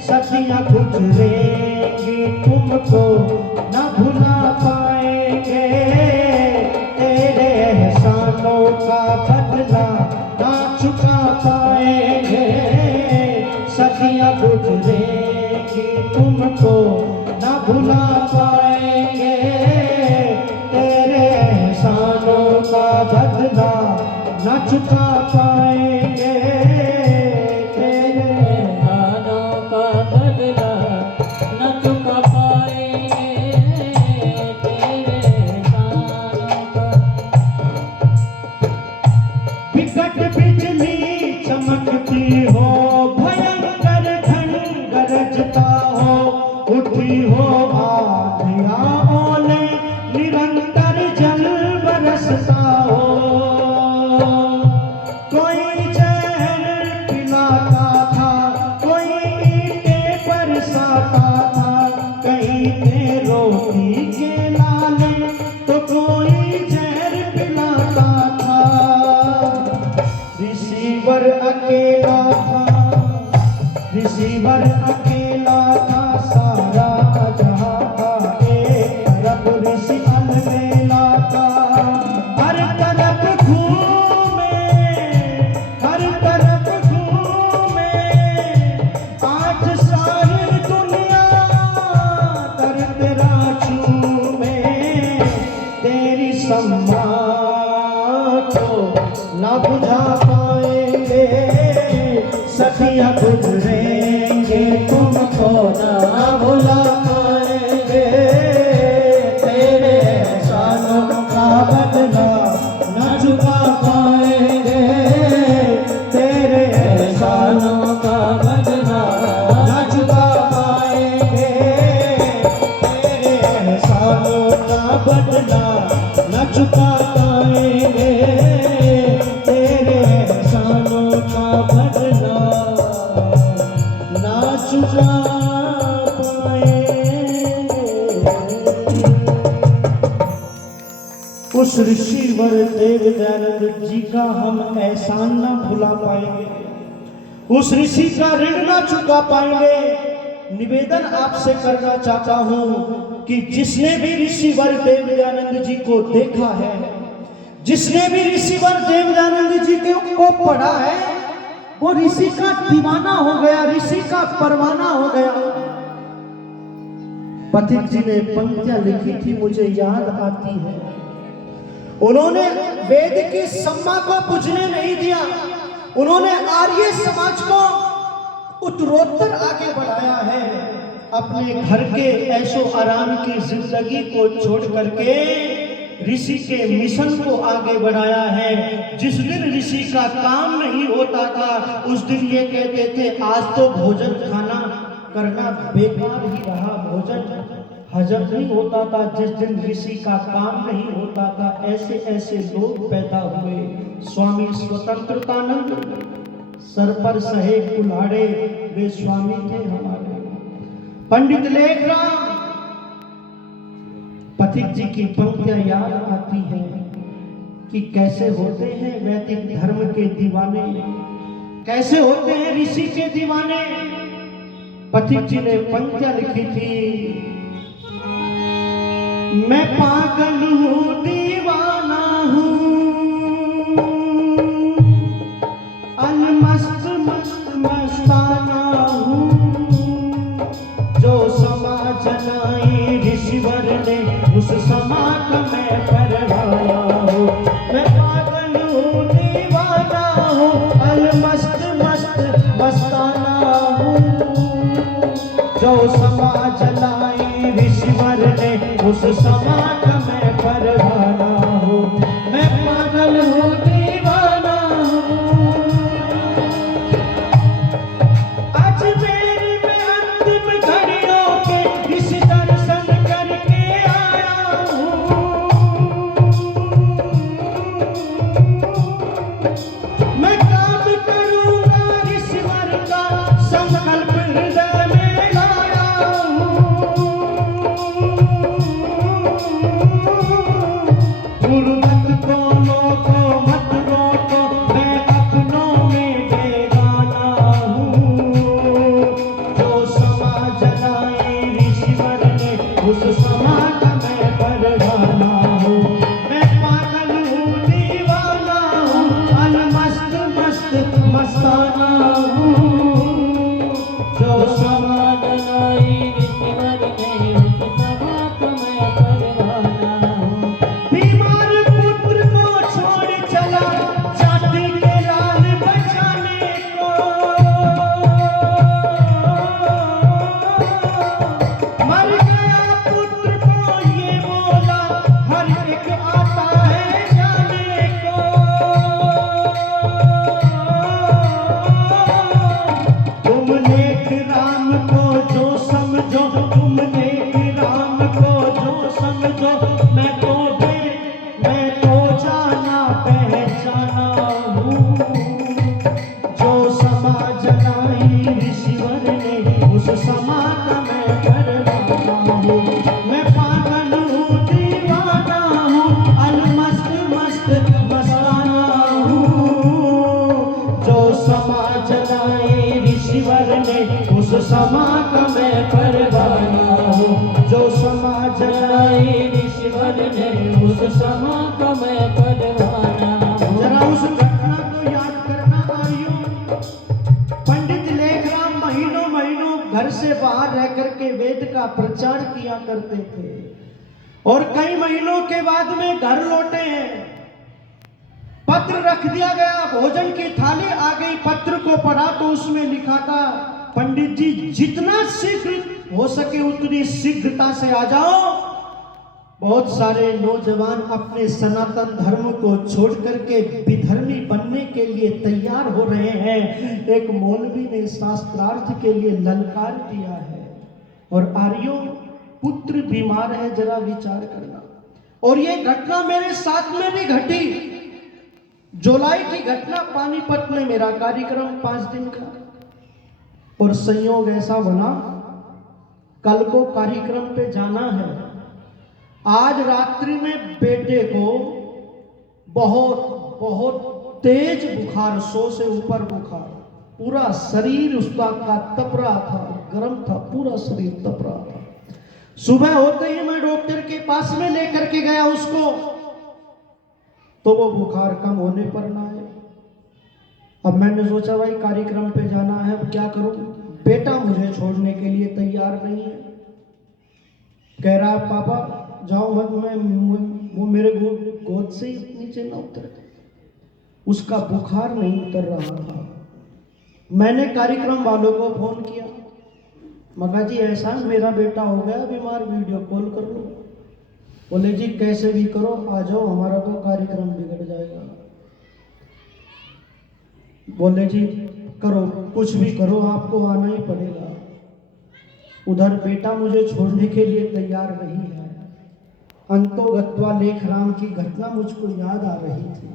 सदियां गुजरेंगी तुमको न भुला पाएंगे। तेरे एहसानों का बदला न चुका पाएंगे। सदियां गुजरेंगी तुमको न भुला पाएंगे। तेरे एहसानों का बदला न चुका पाएंगे। तेरे एहसानों का बदला न चुका पाएंगे। तेरे एहसानों का विकट बिजली चमकती हो, भयंकर धन गरजता हो, उठी हो आंधियां ओले, निरंतर जल बरसता हो। कोई जहर पिलाता था, कोई ईंटें बरसाता था, कहीं पे रोटी के लाले तो कोई जहर पिलाता था। रिसीवर अकेला था, रिसीवर अकेला था, सारा जहां एक तरफ ऋषि अलबेला था। हर तरफ घूमे, हर तरफ घूमे, आज सारी दुनिया कर तेरा चूमे। तेरी सम्मा को ना बुझा पाएंगे। सदियां गुजरेंगे तुमको ना भुला पाएंगे। तेरे एहसानों का बदला न चुका पाएंगे। तेरे एहसानों का बदला न चुका पाएंगे। तेरे एहसानों का बदला न चुका पाएंगे। तेरे एहसानों का बदला ना चुका पाएंगे। उस ऋषिवर देव दयानंद जी का हम एहसान ना भुला पाएंगे। उस ऋषि का ऋण ना चुका पाएंगे। निवेदन आपसे करना चाहता हूं कि जिसने भी ऋषिवर देव दयानंद जी को देखा है, जिसने भी ऋषिवर देव दयानंद जी को पढ़ा है, वो ऋषि का दीवाना हो गया, ऋषि का परवाना हो गया। पथिक जी ने पंक्तियां लिखी थी, मुझे याद आती है। उन्होंने वेद की सम्मा को बुझने नहीं दिया। उन्होंने आर्य समाज को उत्तरोत्तर आगे बढ़ाया है। अपने घर के ऐशो आराम की जिंदगी को छोड़ करके ऋषि के मिशन को आगे बढ़ाया है। जिस दिन ऋषि का काम नहीं होता था, उस दिन ये कहते थे आज तो भोजन खाना करना बेकार ही रहा, भोजन हजम नहीं होता था। जिस दिन ऋषि का काम नहीं होता था, ऐसे ऐसे लोग पैदा हुए। स्वामी स्वतंत्रतानंद सर पर सहे कुल्हाड़े, वे स्वामी थे हमारे। पंडित लेखराम, पथिक जी की पंक्तियां याद आती हैं। कि कैसे होते हैं वैदिक धर्म के दीवाने, कैसे होते हैं ऋषि के दीवाने। पथिक जी ने पंक्तियां लिखी थी, मैं पागल हूँ दीवाना हूँ, अलमस्त मस्त मस्ताना हूँ, जो समा जनाई ऋषिवर ने उस समा का मैं परवाया हूँ। मैं पागल हूँ दीवाना हूँ, अलमस्त मस्त मस्ताना हूँ, जो समा जलाई ऋषिवर ने उस समा का मैं परवाना हूँ। मैं पागल हूँ दीवाना हूँ, आज मेरी में अंतिम घड़ियों के इस दर्शन करके आया हूँ। मैं काम करूँगा ऋषिवर का संकल्प हृदय में लाया हूँ। गुरुमत को लोगो मत रोको, मैं अपनों में बेगाना हूँ, जो समा जलाए ऋषिवर ने उस समा का मैं परवाना हूँ। मैं पागल हूँ दीवाना हूँ, अलमस्त मस्त मस्ताना हूँ, जो समा जलाई ऋषिवर ने उस समा का मैं परवाना हूँ। बीमार पुत्र को छोड़ चला जाति के लाल बचाने को, मर गया पुत्र को ये बोला हर एक आता है जाने को। तुम नेक राम को जो समझो, तुम नेक राम को जो समझो, मैं तो जाना पहचाना हूँ, जो समा जलाई ऋषिवर ने उस समा का मैं परवाना हूँ। मैं पागल हूँ दीवाना हूँ, अलमस्त मस्त मस्ताना हूँ, जो समा जलाई ऋषिवर ने उस समा का मैं परवाना हूँ, जो समा जलाई ऋषिवर ने उस समा का मैं परवाना हूँ। जरा उस घटना को याद करना आइयो। पंडित लेखराम महीनों महीनों घर से बाहर रह करके वेद का प्रचार किया करते थे, और कई महीनों के बाद में घर लौटे हैं। पत्र रख दिया गया, भोजन की थाली आ गई, पत्र को पढ़ा तो उसमें लिखा था, पंडित जी जितना शीघ्र हो सके उतनी शीघ्रता से आ जाओ। बहुत सारे नौजवान अपने सनातन धर्म को छोड़ करके विधर्मी बनने के लिए तैयार हो रहे हैं। एक मौलवी ने शास्त्रार्थ के लिए ललकार दिया है, और आर्यों पुत्र बीमार है, जरा विचार करना। और ये घटना मेरे साथ में भी घटी। जुलाई की घटना, पानीपत में मेरा कार्यक्रम 5 दिन का, और संयोग ऐसा बना कल को कार्यक्रम पे जाना है। आज रात्रि में बेटे को बहुत बहुत तेज बुखार, 100 से ऊपर बुखार, पूरा शरीर उसका का तप रहा था, गर्म था, पूरा शरीर तप रहा था। सुबह होते ही मैं डॉक्टर के पास में लेकर के गया उसको, तो वो बुखार कम होने पर ना है। अब मैंने सोचा भाई कार्यक्रम पे जाना है, अब क्या करूं। बेटा मुझे छोड़ने के लिए तैयार नहीं है, कह रहा पापा जाओ मत, वो मेरे गोद से नीचे ना उतर। उसका बुखार नहीं उतर रहा था। मैंने कार्यक्रम वालों को फोन किया, मगा जी ऐसा मेरा बेटा हो गया बीमार, वीडियो कॉल कर लो। बोले जी कैसे भी करो आ जाओ, हमारा तो कार्यक्रम बिगड़ जाएगा। बोले जी करो, कुछ भी करो, आपको आना ही पड़ेगा। उधर बेटा मुझे छोड़ने के लिए तैयार नहीं है। अंतोगत्वा लेखराम की घटना मुझको याद आ रही थी।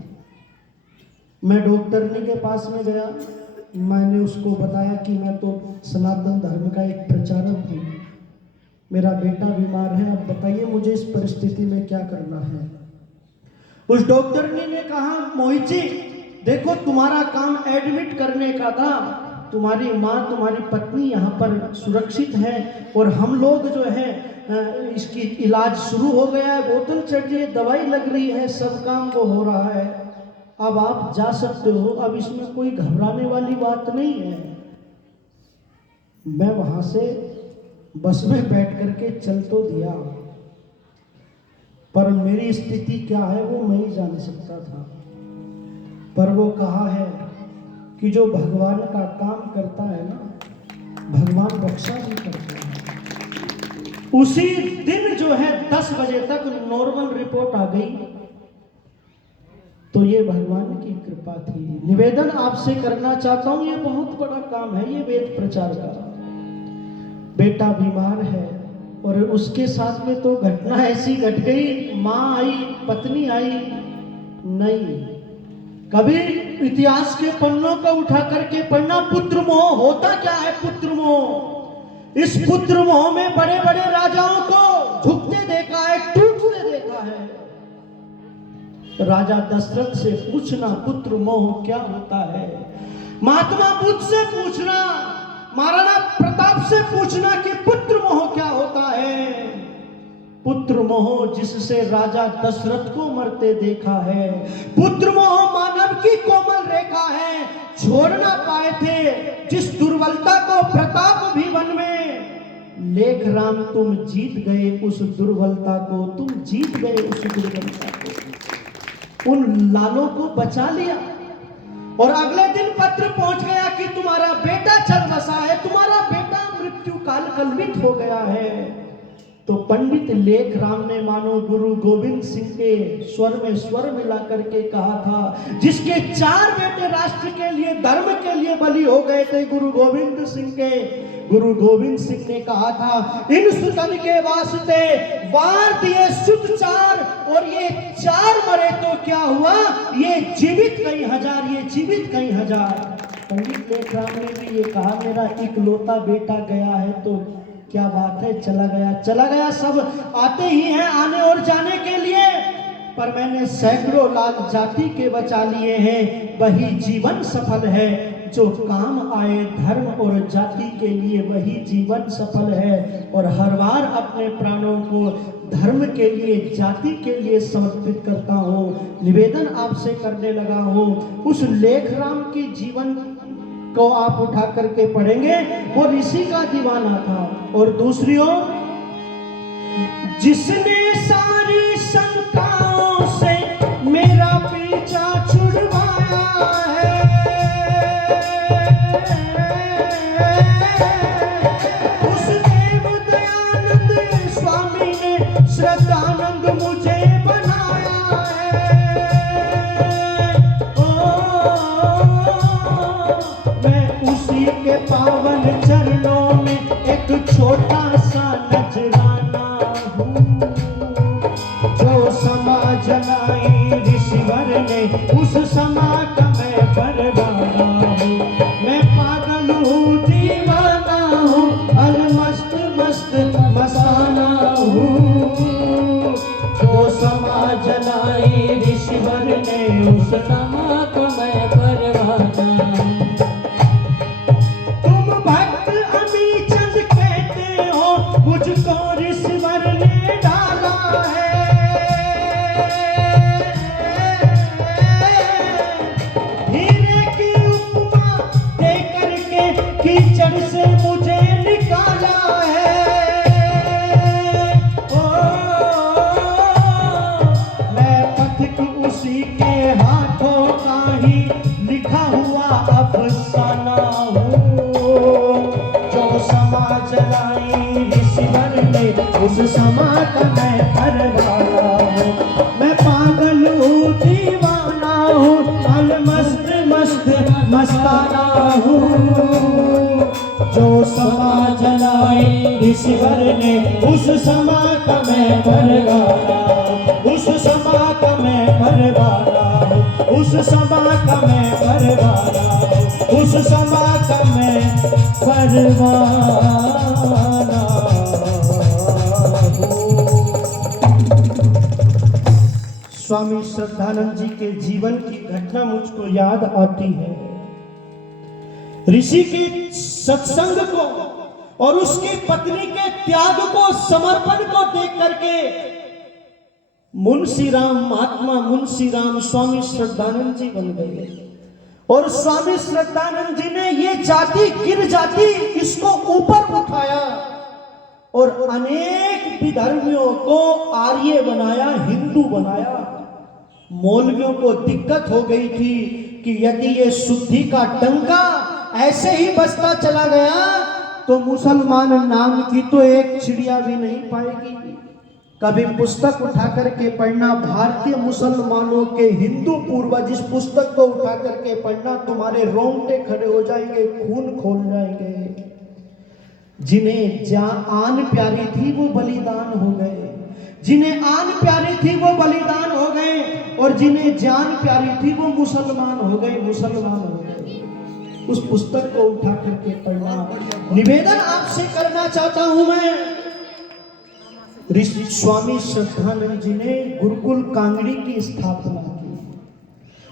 मैं डॉक्टरनी के पास में गया, मैंने उसको बताया कि मैं तो सनातन धर्म का एक प्रचारक हूँ, मेरा बेटा बीमार है, अब बताइए मुझे इस परिस्थिति में क्या करना है। उस डॉक्टरनी ने कहा, मोहित जी देखो तुम्हारा काम एडमिट करने का था, तुम्हारी माँ तुम्हारी पत्नी यहाँ पर सुरक्षित है और हम लोग जो है इसकी इलाज शुरू हो गया है, बोतल चढ़ रही है, दवाई लग रही है, सब काम वो हो रहा है, अब आप जा सकते हो, अब इसमें कोई घबराने वाली बात नहीं है। मैं वहां से बस में बैठ करके चल तो दिया, पर मेरी स्थिति क्या है वो मैं ही जान सकता था। पर वो कहा है कि जो भगवान का काम करता है ना, भगवान रक्षा भी करता है। उसी दिन जो है 10 बजे तक नॉर्मल रिपोर्ट आ गई, तो ये भगवान की कृपा थी। निवेदन आपसे करना चाहता हूं, ये बहुत बड़ा काम है, ये वेद प्रचार का। बेटा बीमार है और उसके साथ में तो घटना ऐसी घट गई, माँ आई, पत्नी आई, नहीं, कभी इतिहास के पन्नों को उठा करके पढ़ना। पुत्र मोह होता क्या है? पुत्र मोह, इस पुत्र मोह में बड़े बड़े राजाओं को झुकते देखा है, टूटते देखा है। राजा दशरथ से पूछना पुत्र मोह क्या होता है, महात्मा बुद्ध से पूछना, महाराणा प्रताप से पूछना कि पुत्र मोह क्या होता है। पुत्र मोह जिससे राजा दशरथ को मरते देखा है, पुत्र मोह मानव की कोमल रेखा है, छोड़ ना पाए थे जिस दुर्बलता को प्रताप भी वन में। लेख राम तुम जीत गए उस दुर्बलता को, तुम जीत गए उस दुर्बलता को, उन लालों को बचा लिया। और अगले दिन पत्र पहुंच गया कि तुम्हारा बेटा चल बसा है, तुम्हारा बेटा मृत्यु काल कल्पित हो गया है। तो पंडित लेख राम ने मानो गुरु गोविंद सिंह के स्वर में स्वर मिला करके कहा था, जिसके 4 बेटे राष्ट्र के लिए धर्म के लिए बलि हो गए थे, गुरु गोविंद सिंह के। गुरु गोविंद सिंह ने कहा था, इन सुतन के वास्ते वार दिए सुत 4 और ये 4 मरे तो क्या हुआ, ये जीवित कई हजार, ये जीवित कई हजार। पंडित लेख राम ने भी ये कहा, मेरा इकलौता बेटा गया है तो क्या बात है, चला गया चला गया, सब आते ही हैं आने और जाने के लिए, पर मैंने सैकड़ों लाख जाति के बचा लिए हैं, वही जीवन सफल है। जो काम आए धर्म और जाति के लिए वही जीवन सफल है। और हर बार अपने प्राणों को धर्म के लिए जाति के लिए समर्पित करता हूँ। निवेदन आपसे करने लगा हूँ, उस लेख राम की जीवन को आप उठा करके पढ़ेंगे, वो ऋषि का दीवाना था। और दूसरी ओर जिसने सारी शंकाओं से मेरा पीछा छुड़वाया है, उस देव दयानंद स्वामी ने श्रद्धानंद मुझे बनाया है। मैं उसी के पावन चरणों में एक छोटा सा नजराना हूँ। जो समा जलाई ऋषिवर ने उस समा का मैं परवाना हूँ। मैं पागल हूँ दीवाना हूँ, अलमस्त मस्त मस्ताना हूँ। जो समा जलाई ऋषिवर ने उस समा का मैं परवाना हूँ। मुझको ऋषिवर ने डाला है, हीरे की उपमा दे करके कीचड़ से मुझे निकाला है। ओ मैं पथिक उसी के हाथों का ही लिखा हुआ अफसाना हूँ। जो समा जलाई ऋषिवर ने उस समा का मैं परवाना हूँ। मैं पागल हूँ दीवाना हूँ, अलमस्त मस्त मस्ताना हूँ। जो समा जलाई ऋषिवर ने उस समा का मैं परवाना हूँ। उस समा का मैं परवाना हूँ। उस समा का मैं परवाना हूँ। उस समा का मैं परवाना। स्वामी स्वामी श्रद्धानंद जी के जीवन की घटना मुझको याद आती है। ऋषि के सत्संग को और उसकी पत्नी के त्याग को, समर्पण को देख करके मुंशी राम, महात्मा मुंशी राम स्वामी श्रद्धानंद जी बन गए। और स्वामी श्रद्धानंद जी ने ये जाति, गिर जाति, इसको ऊपर उठाया और अनेक विधर्मियों को आर्य बनाया, हिंदू बनाया। मौलवियों को दिक्कत हो गई थी कि यदि ये शुद्धि का डंका ऐसे ही बजता चला गया तो मुसलमान नाम की तो एक चिड़िया भी नहीं पाएगी। कभी पुस्तक उठा करके पढ़ना, भारतीय मुसलमानों के हिंदू पूर्वज, इस पुस्तक को उठा करके पढ़ना, तुम्हारे रोंगटे खड़े हो जाएंगे, खून खोल जाएंगे। जिन्हें आन प्यारी थी वो बलिदान हो गए, जिन्हें आन प्यारी थी वो बलिदान हो गए, और जिन्हें जान प्यारी थी वो मुसलमान हो गए, मुसलमान हो गए। उस पुस्तक को उठा करके पढ़ना। निवेदन आपसे करना चाहता हूं मैं, ऋषि स्वामी श्रद्धानंद जी ने गुरुकुल कांगड़ी की स्थापना की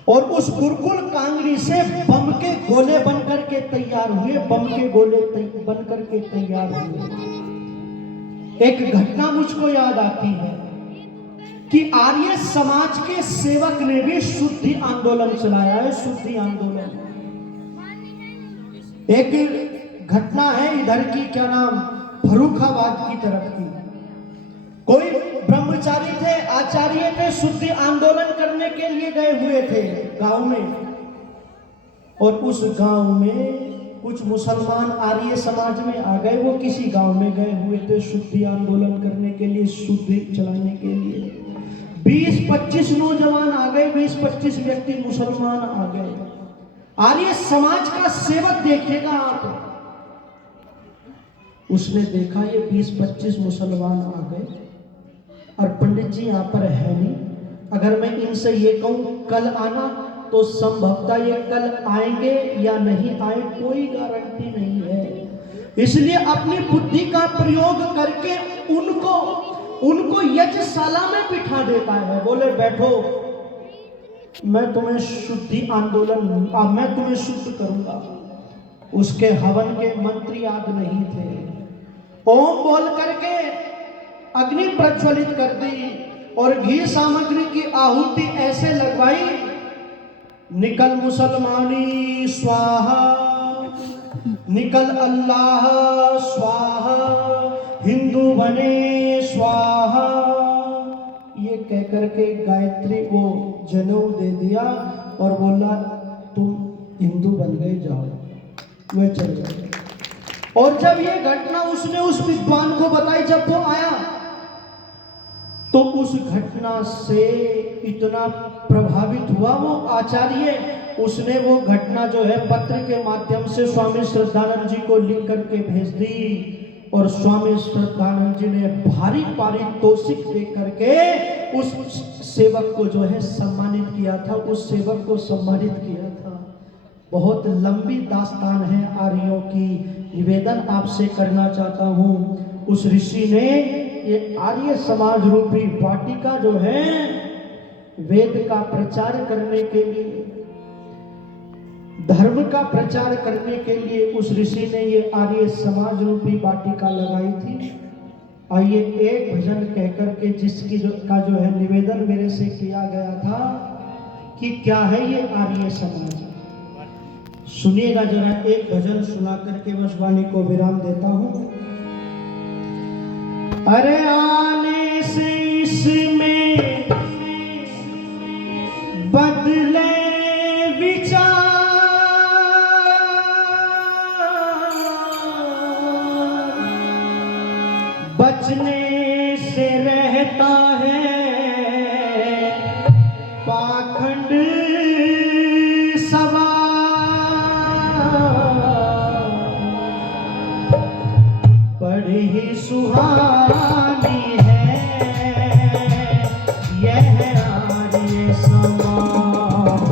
और उस गुरुकुल कांगड़ी से बम के गोले बनकर के तैयार हुए, बम के गोले बनकर के तैयार हुए। एक घटना मुझको याद आती है कि आर्य समाज के सेवक ने भी शुद्धि आंदोलन चलाया है, शुद्धि आंदोलन। एक घटना है इधर की, क्या नाम, फर्रुखाबाद की तरफ की। कोई ब्रह्मचारी थे, आचार्य थे, शुद्धि आंदोलन करने के लिए गए हुए थे गांव में, और उस गांव में कुछ मुसलमान आर्य समाज में आ गए। वो किसी गांव में गए हुए थे शुद्धि आंदोलन करने के लिए, शुद्धि चलाने के लिए। 20-25 नौजवान आ गए, 20-25 व्यक्ति मुसलमान आ गए। आर्य समाज का सेवक देखिएगा आप, उसने देखा ये 20-25 मुसलमान आ गए और पंडित जी यहाँ पर है नहीं। अगर मैं इनसे ये कहूं कल आना, तो संभवतः ये कल आएंगे या नहीं आए, कोई गारंटी नहीं है। इसलिए अपनी बुद्धि का प्रयोग करके उनको यज्ञशाला में बिठा देता है। बोले बैठो, मैं तुम्हें शुद्धि आंदोलन, मैं तुम्हें शुद्ध करूंगा। उसके हवन के मंत्र याद नहीं थे। ओम बोल करके अग्नि प्रज्वलित कर दी और घी सामग्री की आहुति ऐसे लगवाई, निकल मुसलमानी स्वाहा, निकल अल्लाह स्वाहा, हिंदू बने स्वाहा, ये कहकर के गायत्री को जनेऊ दे दिया और बोला तुम हिंदू बन गए, जाओ। वे चल गए। और जब ये घटना उसने उस विद्वान को बताई, जब वो आया तो उस घटना से इतना प्रभावित हुआ वो आचार्य, उसने वो घटना जो है पत्र के माध्यम से स्वामी श्रद्धानंद जी को लिख करके भेज दी, और स्वामी श्रद्धानंद जी ने भारी पारितोषिक दे करके उस सेवक को जो है सम्मानित किया था, उस सेवक को सम्मानित किया था। बहुत लंबी दास्तान है आर्यों की। निवेदन आपसे करना चाहता हूँ, उस ऋषि ने ये आर्य समाज रूपी वाटिका जो है वेद का प्रचार करने के लिए, धर्म का प्रचार करने के लिए उस ऋषि ने ये आर्य समाज रूपी वाटिका लगाई थी। आइए एक भजन कहकर के जिसकी का जो है निवेदन मेरे से किया गया था कि क्या है ये आर्य समाज, सुनिएगा जरा। एक भजन सुना करके बस वाणी को विराम देता हूं। अरे आने से इसमें बदले विचार, बचने से रहता है पाखंड सवार। बड़ी ही सुहानी है यह आर्य समाज,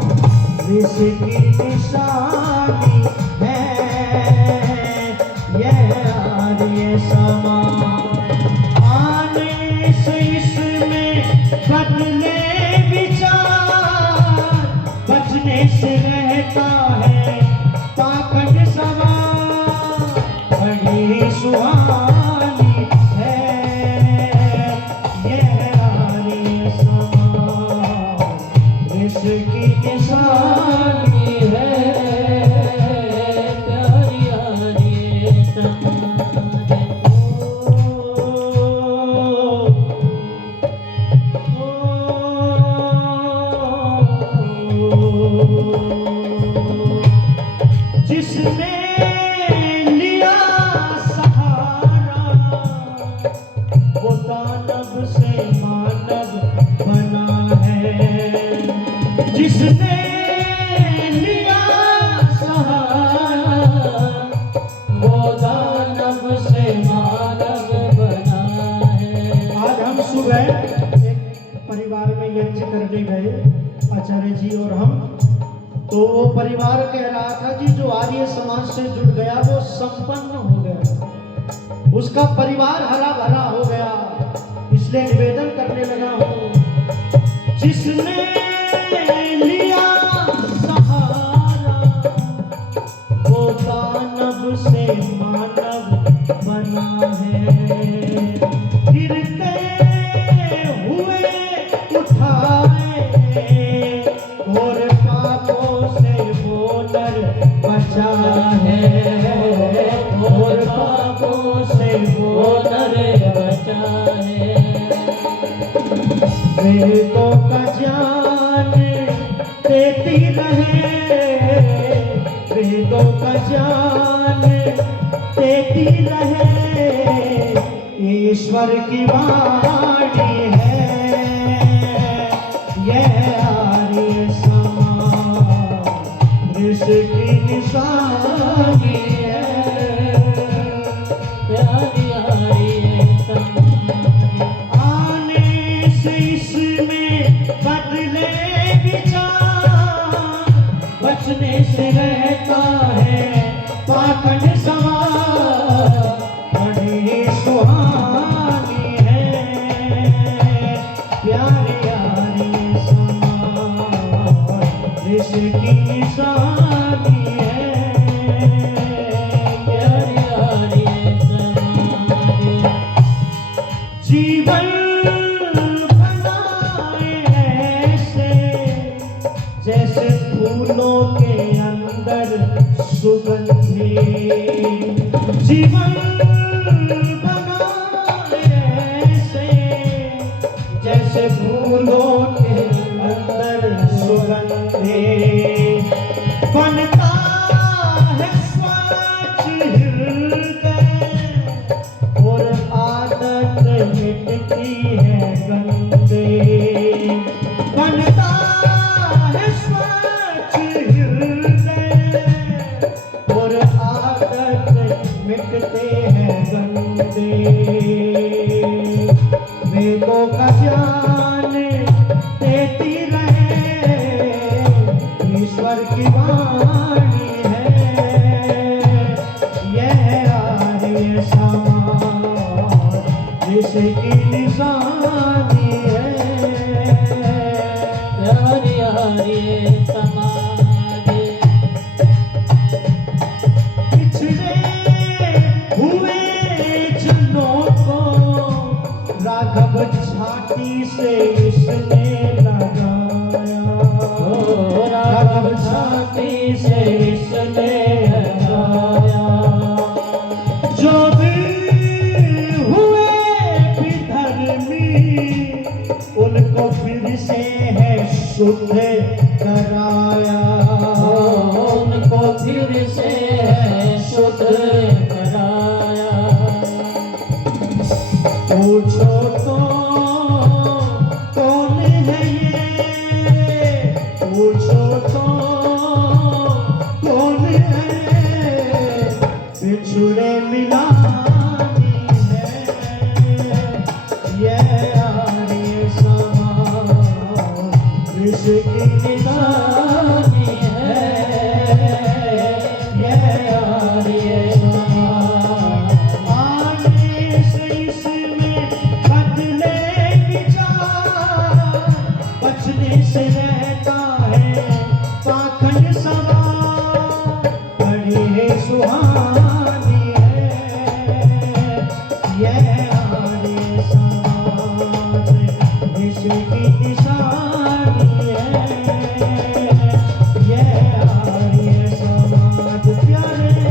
इसकी निशानी है यह आर्य समाज। आने से इसमें बदले विचार, से रहता है पाखंड सवार, बड़ी सुहानी है यह आर्य समाज, इसकी निशानी है प्यारी आर्य समाज। जिसने लिया सहारा वो दानव से मानव बना है, जिसने लिया सहारा वो दानव से मानव बना है। आज हम सुबह एक परिवार में यज्ञ करने गए, आचार्य जी और हम। तो वो परिवार कह रहा था कि जो आर्य समाज से जुड़ गया वो संपन्न हो गया, उसका परिवार हरा भरा हो गया। इसलिए निवेदन करने लगा हूँ, जिसने लिया सहारा वो दानव से मानव बना है, गिरते हुए उठाए और पापों से वो नर बचा है, और पापों से वो नर बचा है। वेदों का ज्ञान देती रहे, वेदों का ज्ञान देती रहे, ईश्वर की वाणी है यह आर्य समाज, इसकी निशानी है प्यारी आर्य समाज। आने से इसमें बदले विचार, बचने से रहता है पाखंड सवार, बड़ी सुहानी है प्यारी आर्य समाज, इसकी निशानी है प्यारी आर्य समाज। जीवन बनाए ऐसे जैसे फूलों के अंदर सुगंधी, जीवन बनाए ऐसे जैसे फूलों के अंदर सुगंधी, बनता है स्वच्छ हृदय और आदत मिटती है गंदे, बनता है स्वच्छ हृदय और आदत मिटते हैं गंदे, वेदों का ज्ञान देती रहे, ईश्वर की वाणी है यह आर्य समाज, इसकी निशानी है प्यारी आर्य समाज। पिछड़े हुए जनों को राघव छाती से इसने लगाया, राघव छाती से इसने लगाया, जो भी हुए विधर्मी उनको फिर से है शुद्ध कराया, उनको फिर से है शुद्ध कराया। पूछो तो कौन है ये, पूछो तो कौन है, बिछुड़े मिलानी है यह आर्य समाज, इसकी निशानी है यह आर्य समाज। आने से इसमें बदले विचार, बचने से रहता है पाखंड सुहानी है ये आर्य समाज, इसकी निशानी है ये आर्य समाज प्यारे,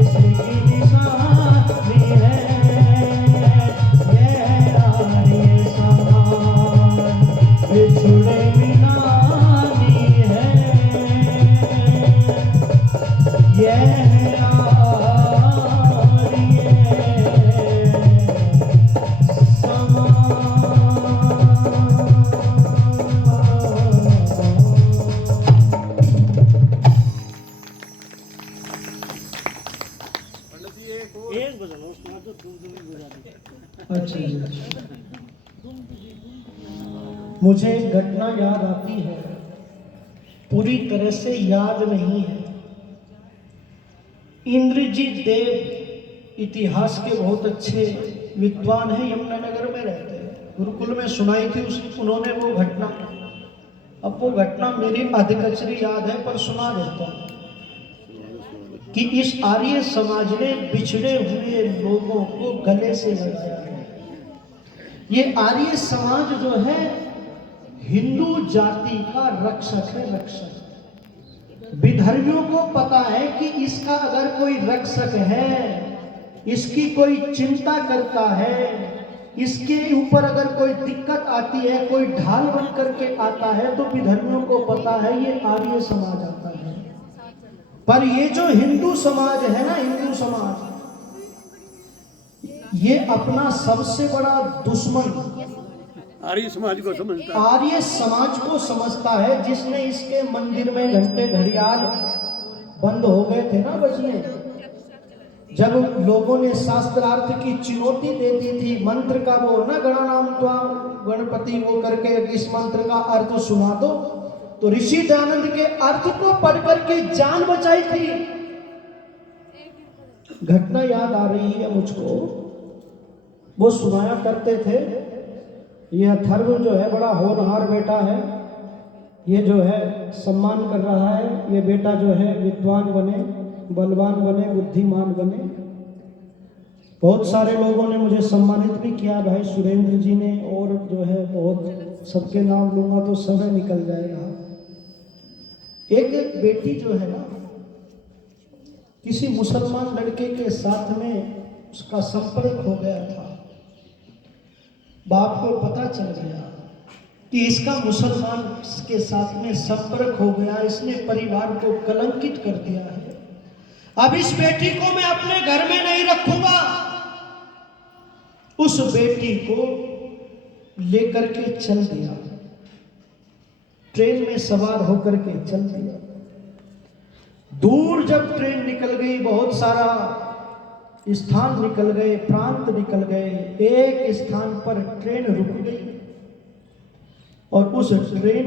इसकी निशानी है ये आर्य समाज, बिछड़े मिलानी है ये अच्छा जी, मुझे घटना याद आती है, पूरी तरह से याद नहीं है। इंद्रजीत देव इतिहास के बहुत अच्छे विद्वान हैं, यमुनानगर में रहते हैं, गुरुकुल में सुनाई थी उन्होंने वो घटना। अब वो घटना मेरी अधिकचरी याद है पर सुना देता हूँ कि इस आर्य समाज ने बिछड़े हुए लोगों को गले से लगाया है। ये आर्य समाज जो है हिंदू जाति का रक्षक है, रक्षक। विधर्मियों को पता है कि इसका अगर कोई रक्षक है, इसकी कोई चिंता करता है, इसके ऊपर अगर कोई दिक्कत आती है, कोई ढाल बन करके आता है, तो विधर्मियों को पता है ये आर्य समाज आता है। पर ये जो हिंदू समाज है ना, हिंदू समाज, ये अपना सबसे बड़ा दुश्मन आर्य समाज को समझता है, आर्य समाज को समझता है, जिसने इसके मंदिर में घंटे घड़ियाल बंद हो गए थे ना बजने, जब लोगों ने शास्त्रार्थ की चुनौती दे दी थी, मंत्र का वो ना गणानाम त्वा गणपति वो करके इस मंत्र का अर्थ सुना दो, तो ऋषि दयानंद के अर्थ को पढ़ करके जान बचाई थी। घटना याद आ रही है मुझको, वो सुनाया करते थे। ये अथर्व जो है बड़ा होनहार बेटा है, ये जो है सम्मान कर रहा है, ये बेटा जो है विद्वान बने, बलवान बने, बुद्धिमान बने। बहुत सारे लोगों ने मुझे सम्मानित भी किया, भाई सुरेंद्र जी ने, और जो है बहुत सबके नाम लूंगा तो समय निकल जाएगा। एक बेटी जो है ना, किसी मुसलमान लड़के के साथ में उसका संपर्क हो गया था। बाप को पता चल गया कि इसका मुसलमान के साथ में संपर्क हो गया, इसने परिवार को कलंकित कर दिया है। अब इस बेटी को मैं अपने घर में नहीं रखूंगा। उस बेटी को लेकर के चल दिया, ट्रेन में सवार होकर के चल दिया। दूर जब ट्रेन निकल गई, बहुत सारा स्थान निकल गए, प्रांत निकल गए, एक स्थान पर ट्रेन रुक गई और उस ट्रेन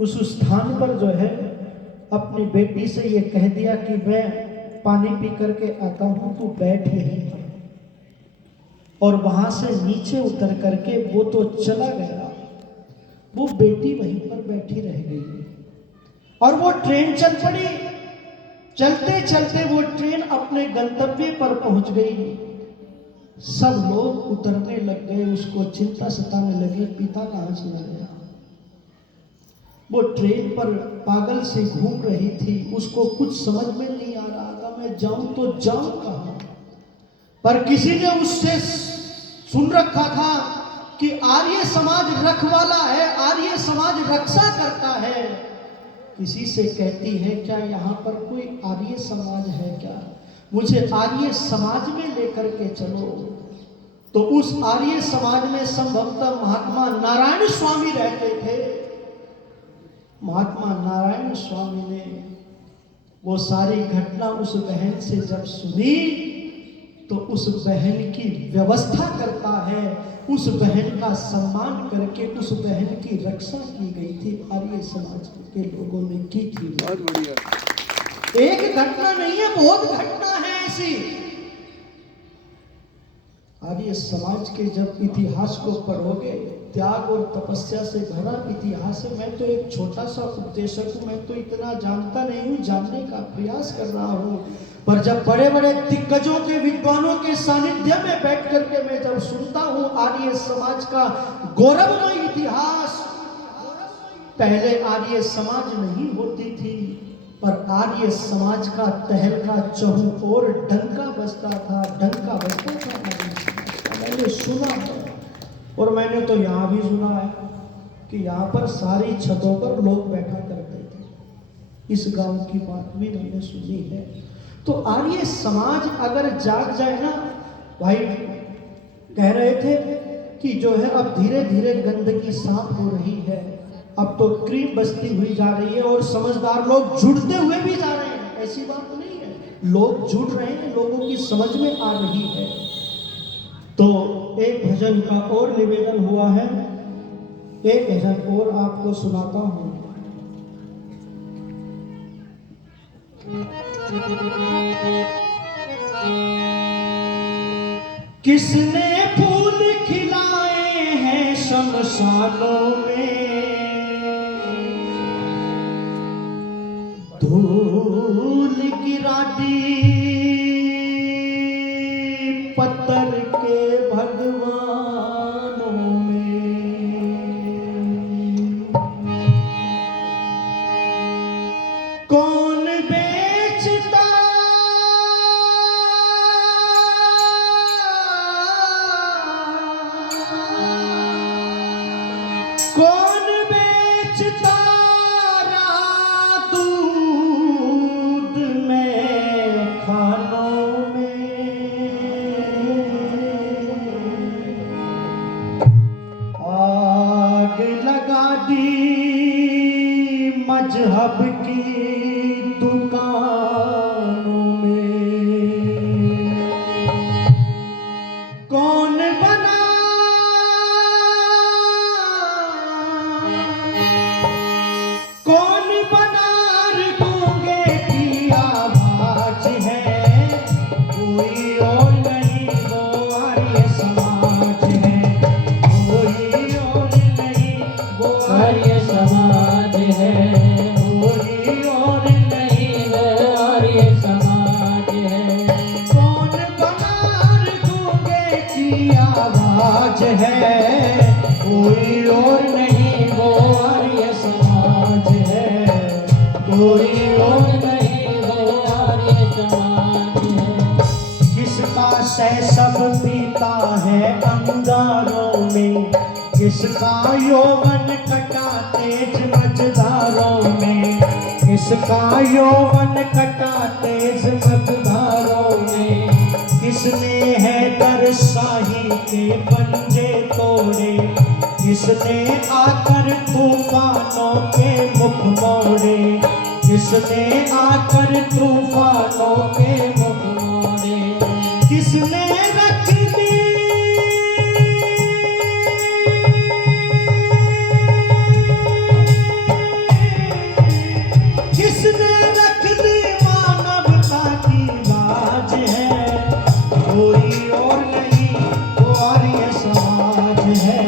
उस स्थान पर जो है अपनी बेटी से ये कह दिया कि मैं पानी पी करके आता हूं, तू बैठ यहीं पर। और वहां से नीचे उतर करके वो तो चला गया, वो बेटी वहीं पर बैठी रह गई और वो ट्रेन चल पड़ी। चलते चलते वो ट्रेन अपने गंतव्य पर पहुंच गई। सब लोग उतरने लग गए, उसको चिंता सताने लगी, पिता कहां चला गया। वो ट्रेन पर पागल से घूम रही थी, उसको कुछ समझ में नहीं आ रहा था, मैं जाऊं तो जाऊं कहां। पर किसी ने उससे सुन रखा था कि आर्य समाज रखवाला है, आर्य समाज रक्षा करता है। किसी से कहती है क्या यहाँ पर कोई आर्य समाज है क्या, मुझे आर्य समाज में लेकर के चलो। तो उस आर्य समाज में संभवतः महात्मा नारायण स्वामी रहते थे। महात्मा नारायण स्वामी ने वो सारी घटना उस बहन से जब सुनी तो उस बहन की व्यवस्था करता है, उस बहन का सम्मान करके उस बहन की रक्षा की गई थी, आर्य समाज के लोगों ने की थी। बहुत बढ़िया। एक घटना नहीं है, बहुत घटना है ऐसी। आर्य समाज के जब इतिहास को पढ़ोगे, त्याग और तपस्या से भरा इतिहास है। मैं तो एक छोटा सा उपदेशक हूँ, मैं तो इतना जानता नहीं हूँ, जानने का प्रयास कर रहा हूँ। पर जब बड़े बड़े दिग्गजों के विद्वानों के सानिध्य में बैठ करके मैं जब सुनता हूं आर्य समाज का गौरवमय इतिहास, पहले आर्य समाज नहीं होती थी, पर आर्य समाज का तहलका चहु और डंका बजता था, डंका बजता था। मैंने सुना है और मैंने तो यहाँ भी सुना है कि यहाँ पर सारी छतों पर लोग बैठा करते थे। इस गांव की बात भी मैंने सुनी है। तो आर्य समाज अगर जाग जाए ना भाई, कह रहे थे कि जो है अब धीरे धीरे गंदगी साफ हो रही है, अब तो क्रीम बस्ती हुई जा रही है और समझदार लोग जुड़ते हुए भी जा रहे हैं। ऐसी बात नहीं है, लोग जुड़ रहे हैं, लोगों की समझ में आ रही है। तो एक भजन का और निवेदन हुआ है, एक भजन और आपको सुनाता हूं। किसने फूल खिलाए हैं शमशानों में, धूल गिरा दी पत्थर के भगवानों में, कौन बेचता कौन बेचता दूध में खानों में, आग लगा दी मजहब की दुकानों में, कौन बना कौन बना गूंगे की आवाज है, कोई और नहीं वो आर्य समाज है, कोई और नहीं वो आर्य समाज है, कोई और नहीं वो आर्य समाज है। कौन बना गूंगे की आवाज है, कोई और नहीं वो आर्य समाज है, कोई और नहीं वो आर्य समाज है। किसका सह सब पीता है अंगारों में, किसका यौवन कटा तेज मझधारों में, किसका यौवन कटा तेज मझधारों में, किसने है दरशाही के पंजे तोड़े, किसने आकर तूफानों के मुख मोड़े, किसने आकर तूफानों के मुख मोड़े, किसने रख दी किसने रख दी मानवता की लाज है, कोई और नहीं वो आर्य समाज है,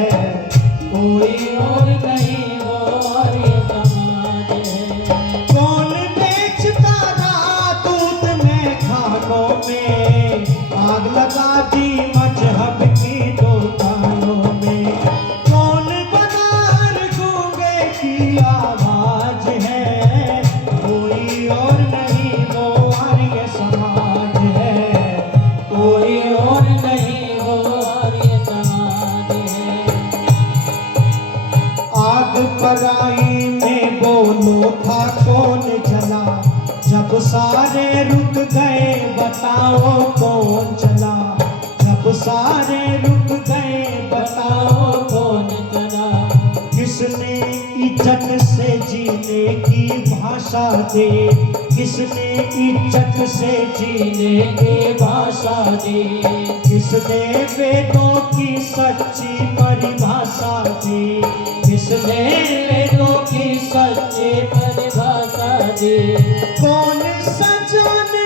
कोई और नहीं वो आर्य समाज है। कौन बेचता रहा दूध में खानों में, आग लगा दी मजहब की दुकानों में, कौन बना गूंगे की आवाज है, कोई और नहीं वो आर्य समाज है, कोई और नहीं वो आर्य समाज है। आग पराई में बोलो था कौन जला, जब सारे रुक गए बताओ कौन चला, जब सारे रुक गए बताओ कौन चला, किसने इज्जत से जीने की भाषा दे, किसने इज्जत से जीने की भाषा दी, किसने वेदों की सच्ची परिभाषा दी, किसने वेदों की सच्ची परिभाषा दी, कौन सजाने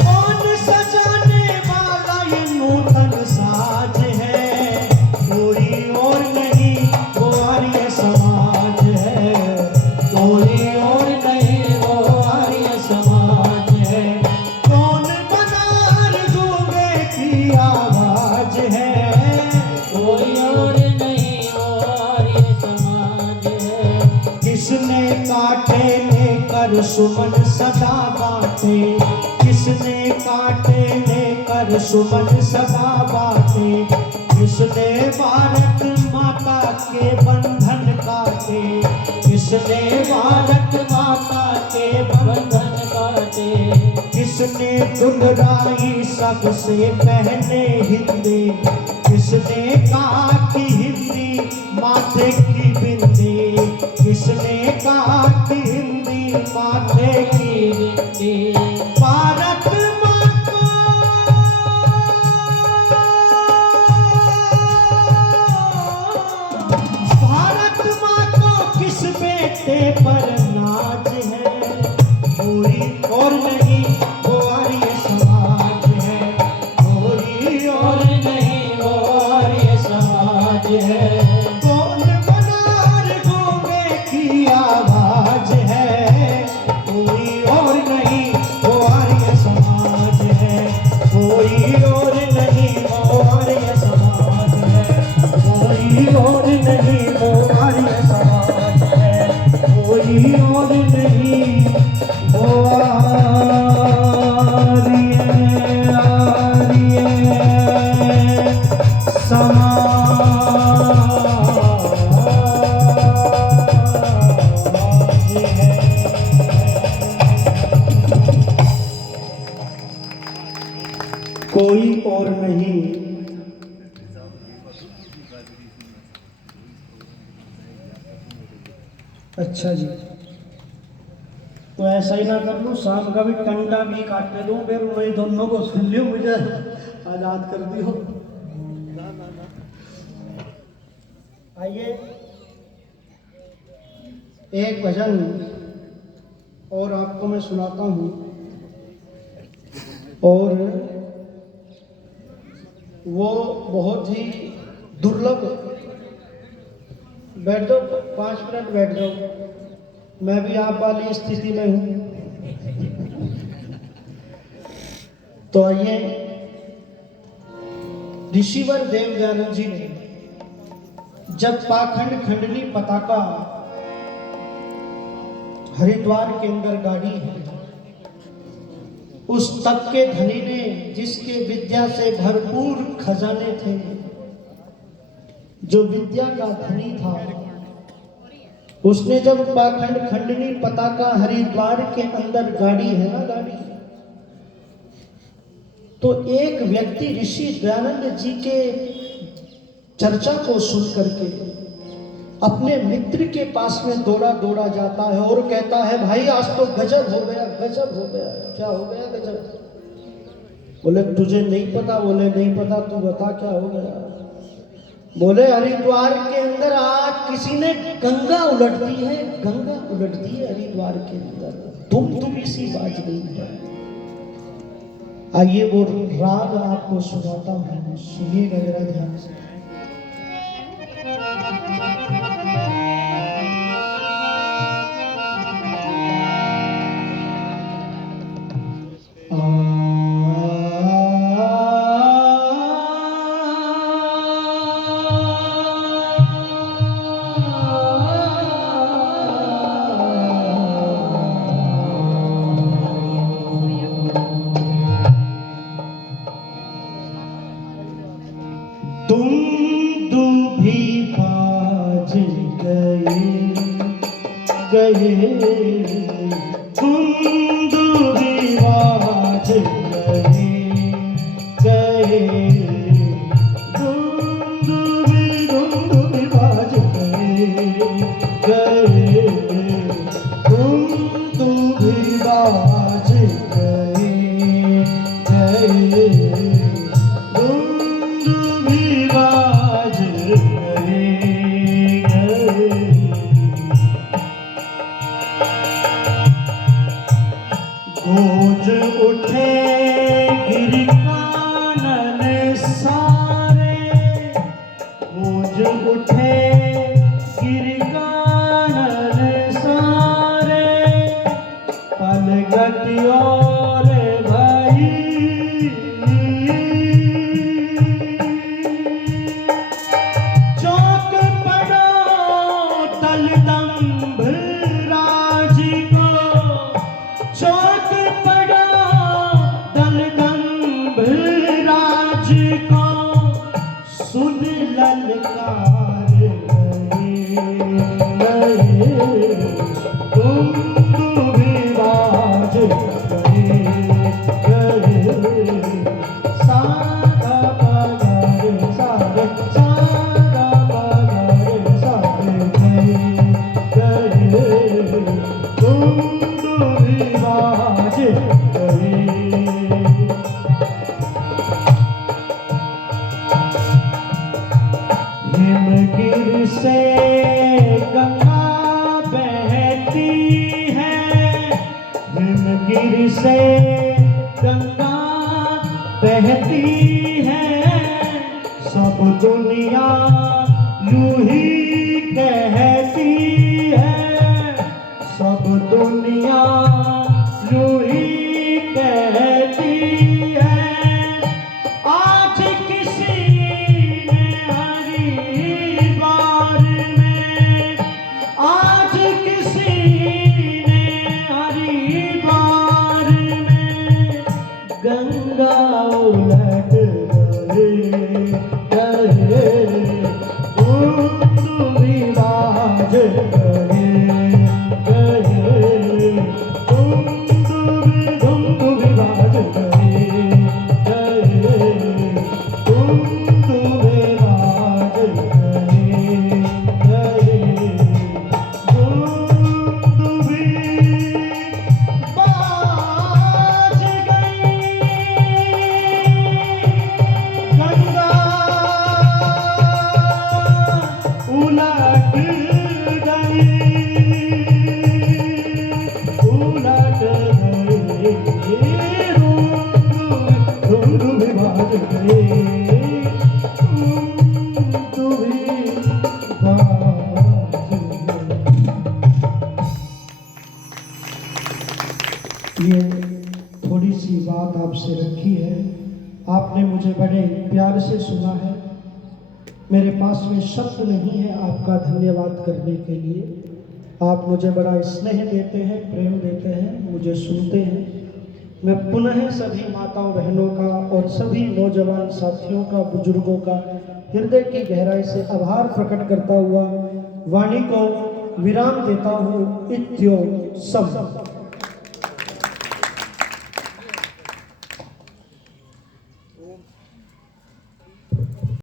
कौन सजाने वाला ये नूतन साज है, कोई और नहीं वो किसने काटे लेकर सुमन सदा बाटे, किसने काटे लेकर सुमन सदा बाटे, किसने भारत माता के बंधन काटे, किसने भारत माता के बंधन काटे, किसने दुहराई सबसे पहले हिंदी, किसने कहा कि हिंदी माथे की बिंदी, किसने कहा कि हिंदी माथे की बिंदी। भारत माँ को भारत माँ को किस बेटे पर नाज है, कोई और नहीं वो आर्य समाज है, कोई और नहीं वो आर्य समाज है। कौन बनार गूंगे की आवाज है, कोई और नहीं वो आर्य समाज है, कोई और नहीं वो आर्य समाज है, कोई और नहीं वो आर्य समाज है, कोई और नहीं वो कोई और नहीं। अच्छा जी, तो ऐसा ही ना कर लो, शाम का भी कंडा भी काट दो, फिर वही दोनों को सुन लियो, मुझे आजाद कर दियो। आइए एक भजन और आपको मैं सुनाता हूँ, और वो बहुत ही दुर्लभ। बैठ जाओ, 5 मिनट बैठ जाओ, मैं भी आप वाली स्थिति में हूं। तो आइए, ऋषिवर देव दयानंद जी ने जब पाखंड खंडनी पताका हरिद्वार के अंदर गाड़ी है, उस तब के धनी ने, जिसके विद्या से भरपूर खजाने थे, जो विद्या का धनी था, उसने जब पाखंड खंडनी पताका हरिद्वार के अंदर गाड़ी है ना गाड़ी, तो एक व्यक्ति ऋषि दयानंद जी के चर्चा को सुन करके अपने मित्र के पास में दौड़ा दौड़ा जाता है और कहता है, भाई आज तो गजब हो गया, गजब हो गया। क्या हो गया गजब? बोले तुझे नहीं पता? बोले नहीं पता, तू बता क्या हो गया। बोले हरिद्वार के अंदर आज किसी ने गंगा उलट दी है, गंगा उलट दी है हरिद्वार के अंदर, तुम इसी बाज गई है। आइए वो राग आपको सुनाता हूँ, सुनिएगा जरा ध्यान से। तुम भी बाज गए, तुम भी बाज गए, तुम भी बाज गए, तुम भी बाज गूंज उठे गिर कानन सारे, गूंज उठे गिर कानन सारे, पलगत और भाई चौक पड़ो तलदम्भ तुम भी बाज गए सागा पगारे सागे सागा पगारे सागे गए तुम भी बाज गए। हिमगिर से गंगा बहती है, हिमगिर से गंगा बहती है, सब दुनिया यूं ही कहती है, सब दुनिया यूं ही कहती है। आज किसी हरिद्वार में, आज किसी ने हरिद्वार में गंगा उलट गए तुम भी बाज गए तुम भी बाज गए तुम भी बाज गए तुम भी बाज गई। गंगा उलट गई, उलट गई तुम भी बाज गए तुम भी बाज गए। ये थोड़ी सी बात आपसे रखी है, आपने मुझे बड़े प्यार से सुना है, मेरे पास में शब्द नहीं है आपका धन्यवाद करने के लिए। आप मुझे बड़ा स्नेह देते हैं, प्रेम देते हैं, मुझे सुनते हैं। मैं पुनः सभी माताओं बहनों का और सभी नौजवान साथियों का, बुजुर्गों का हृदय की गहराई से आभार प्रकट करता हुआ वाणी को विराम देता हूँ। इत्यो सम।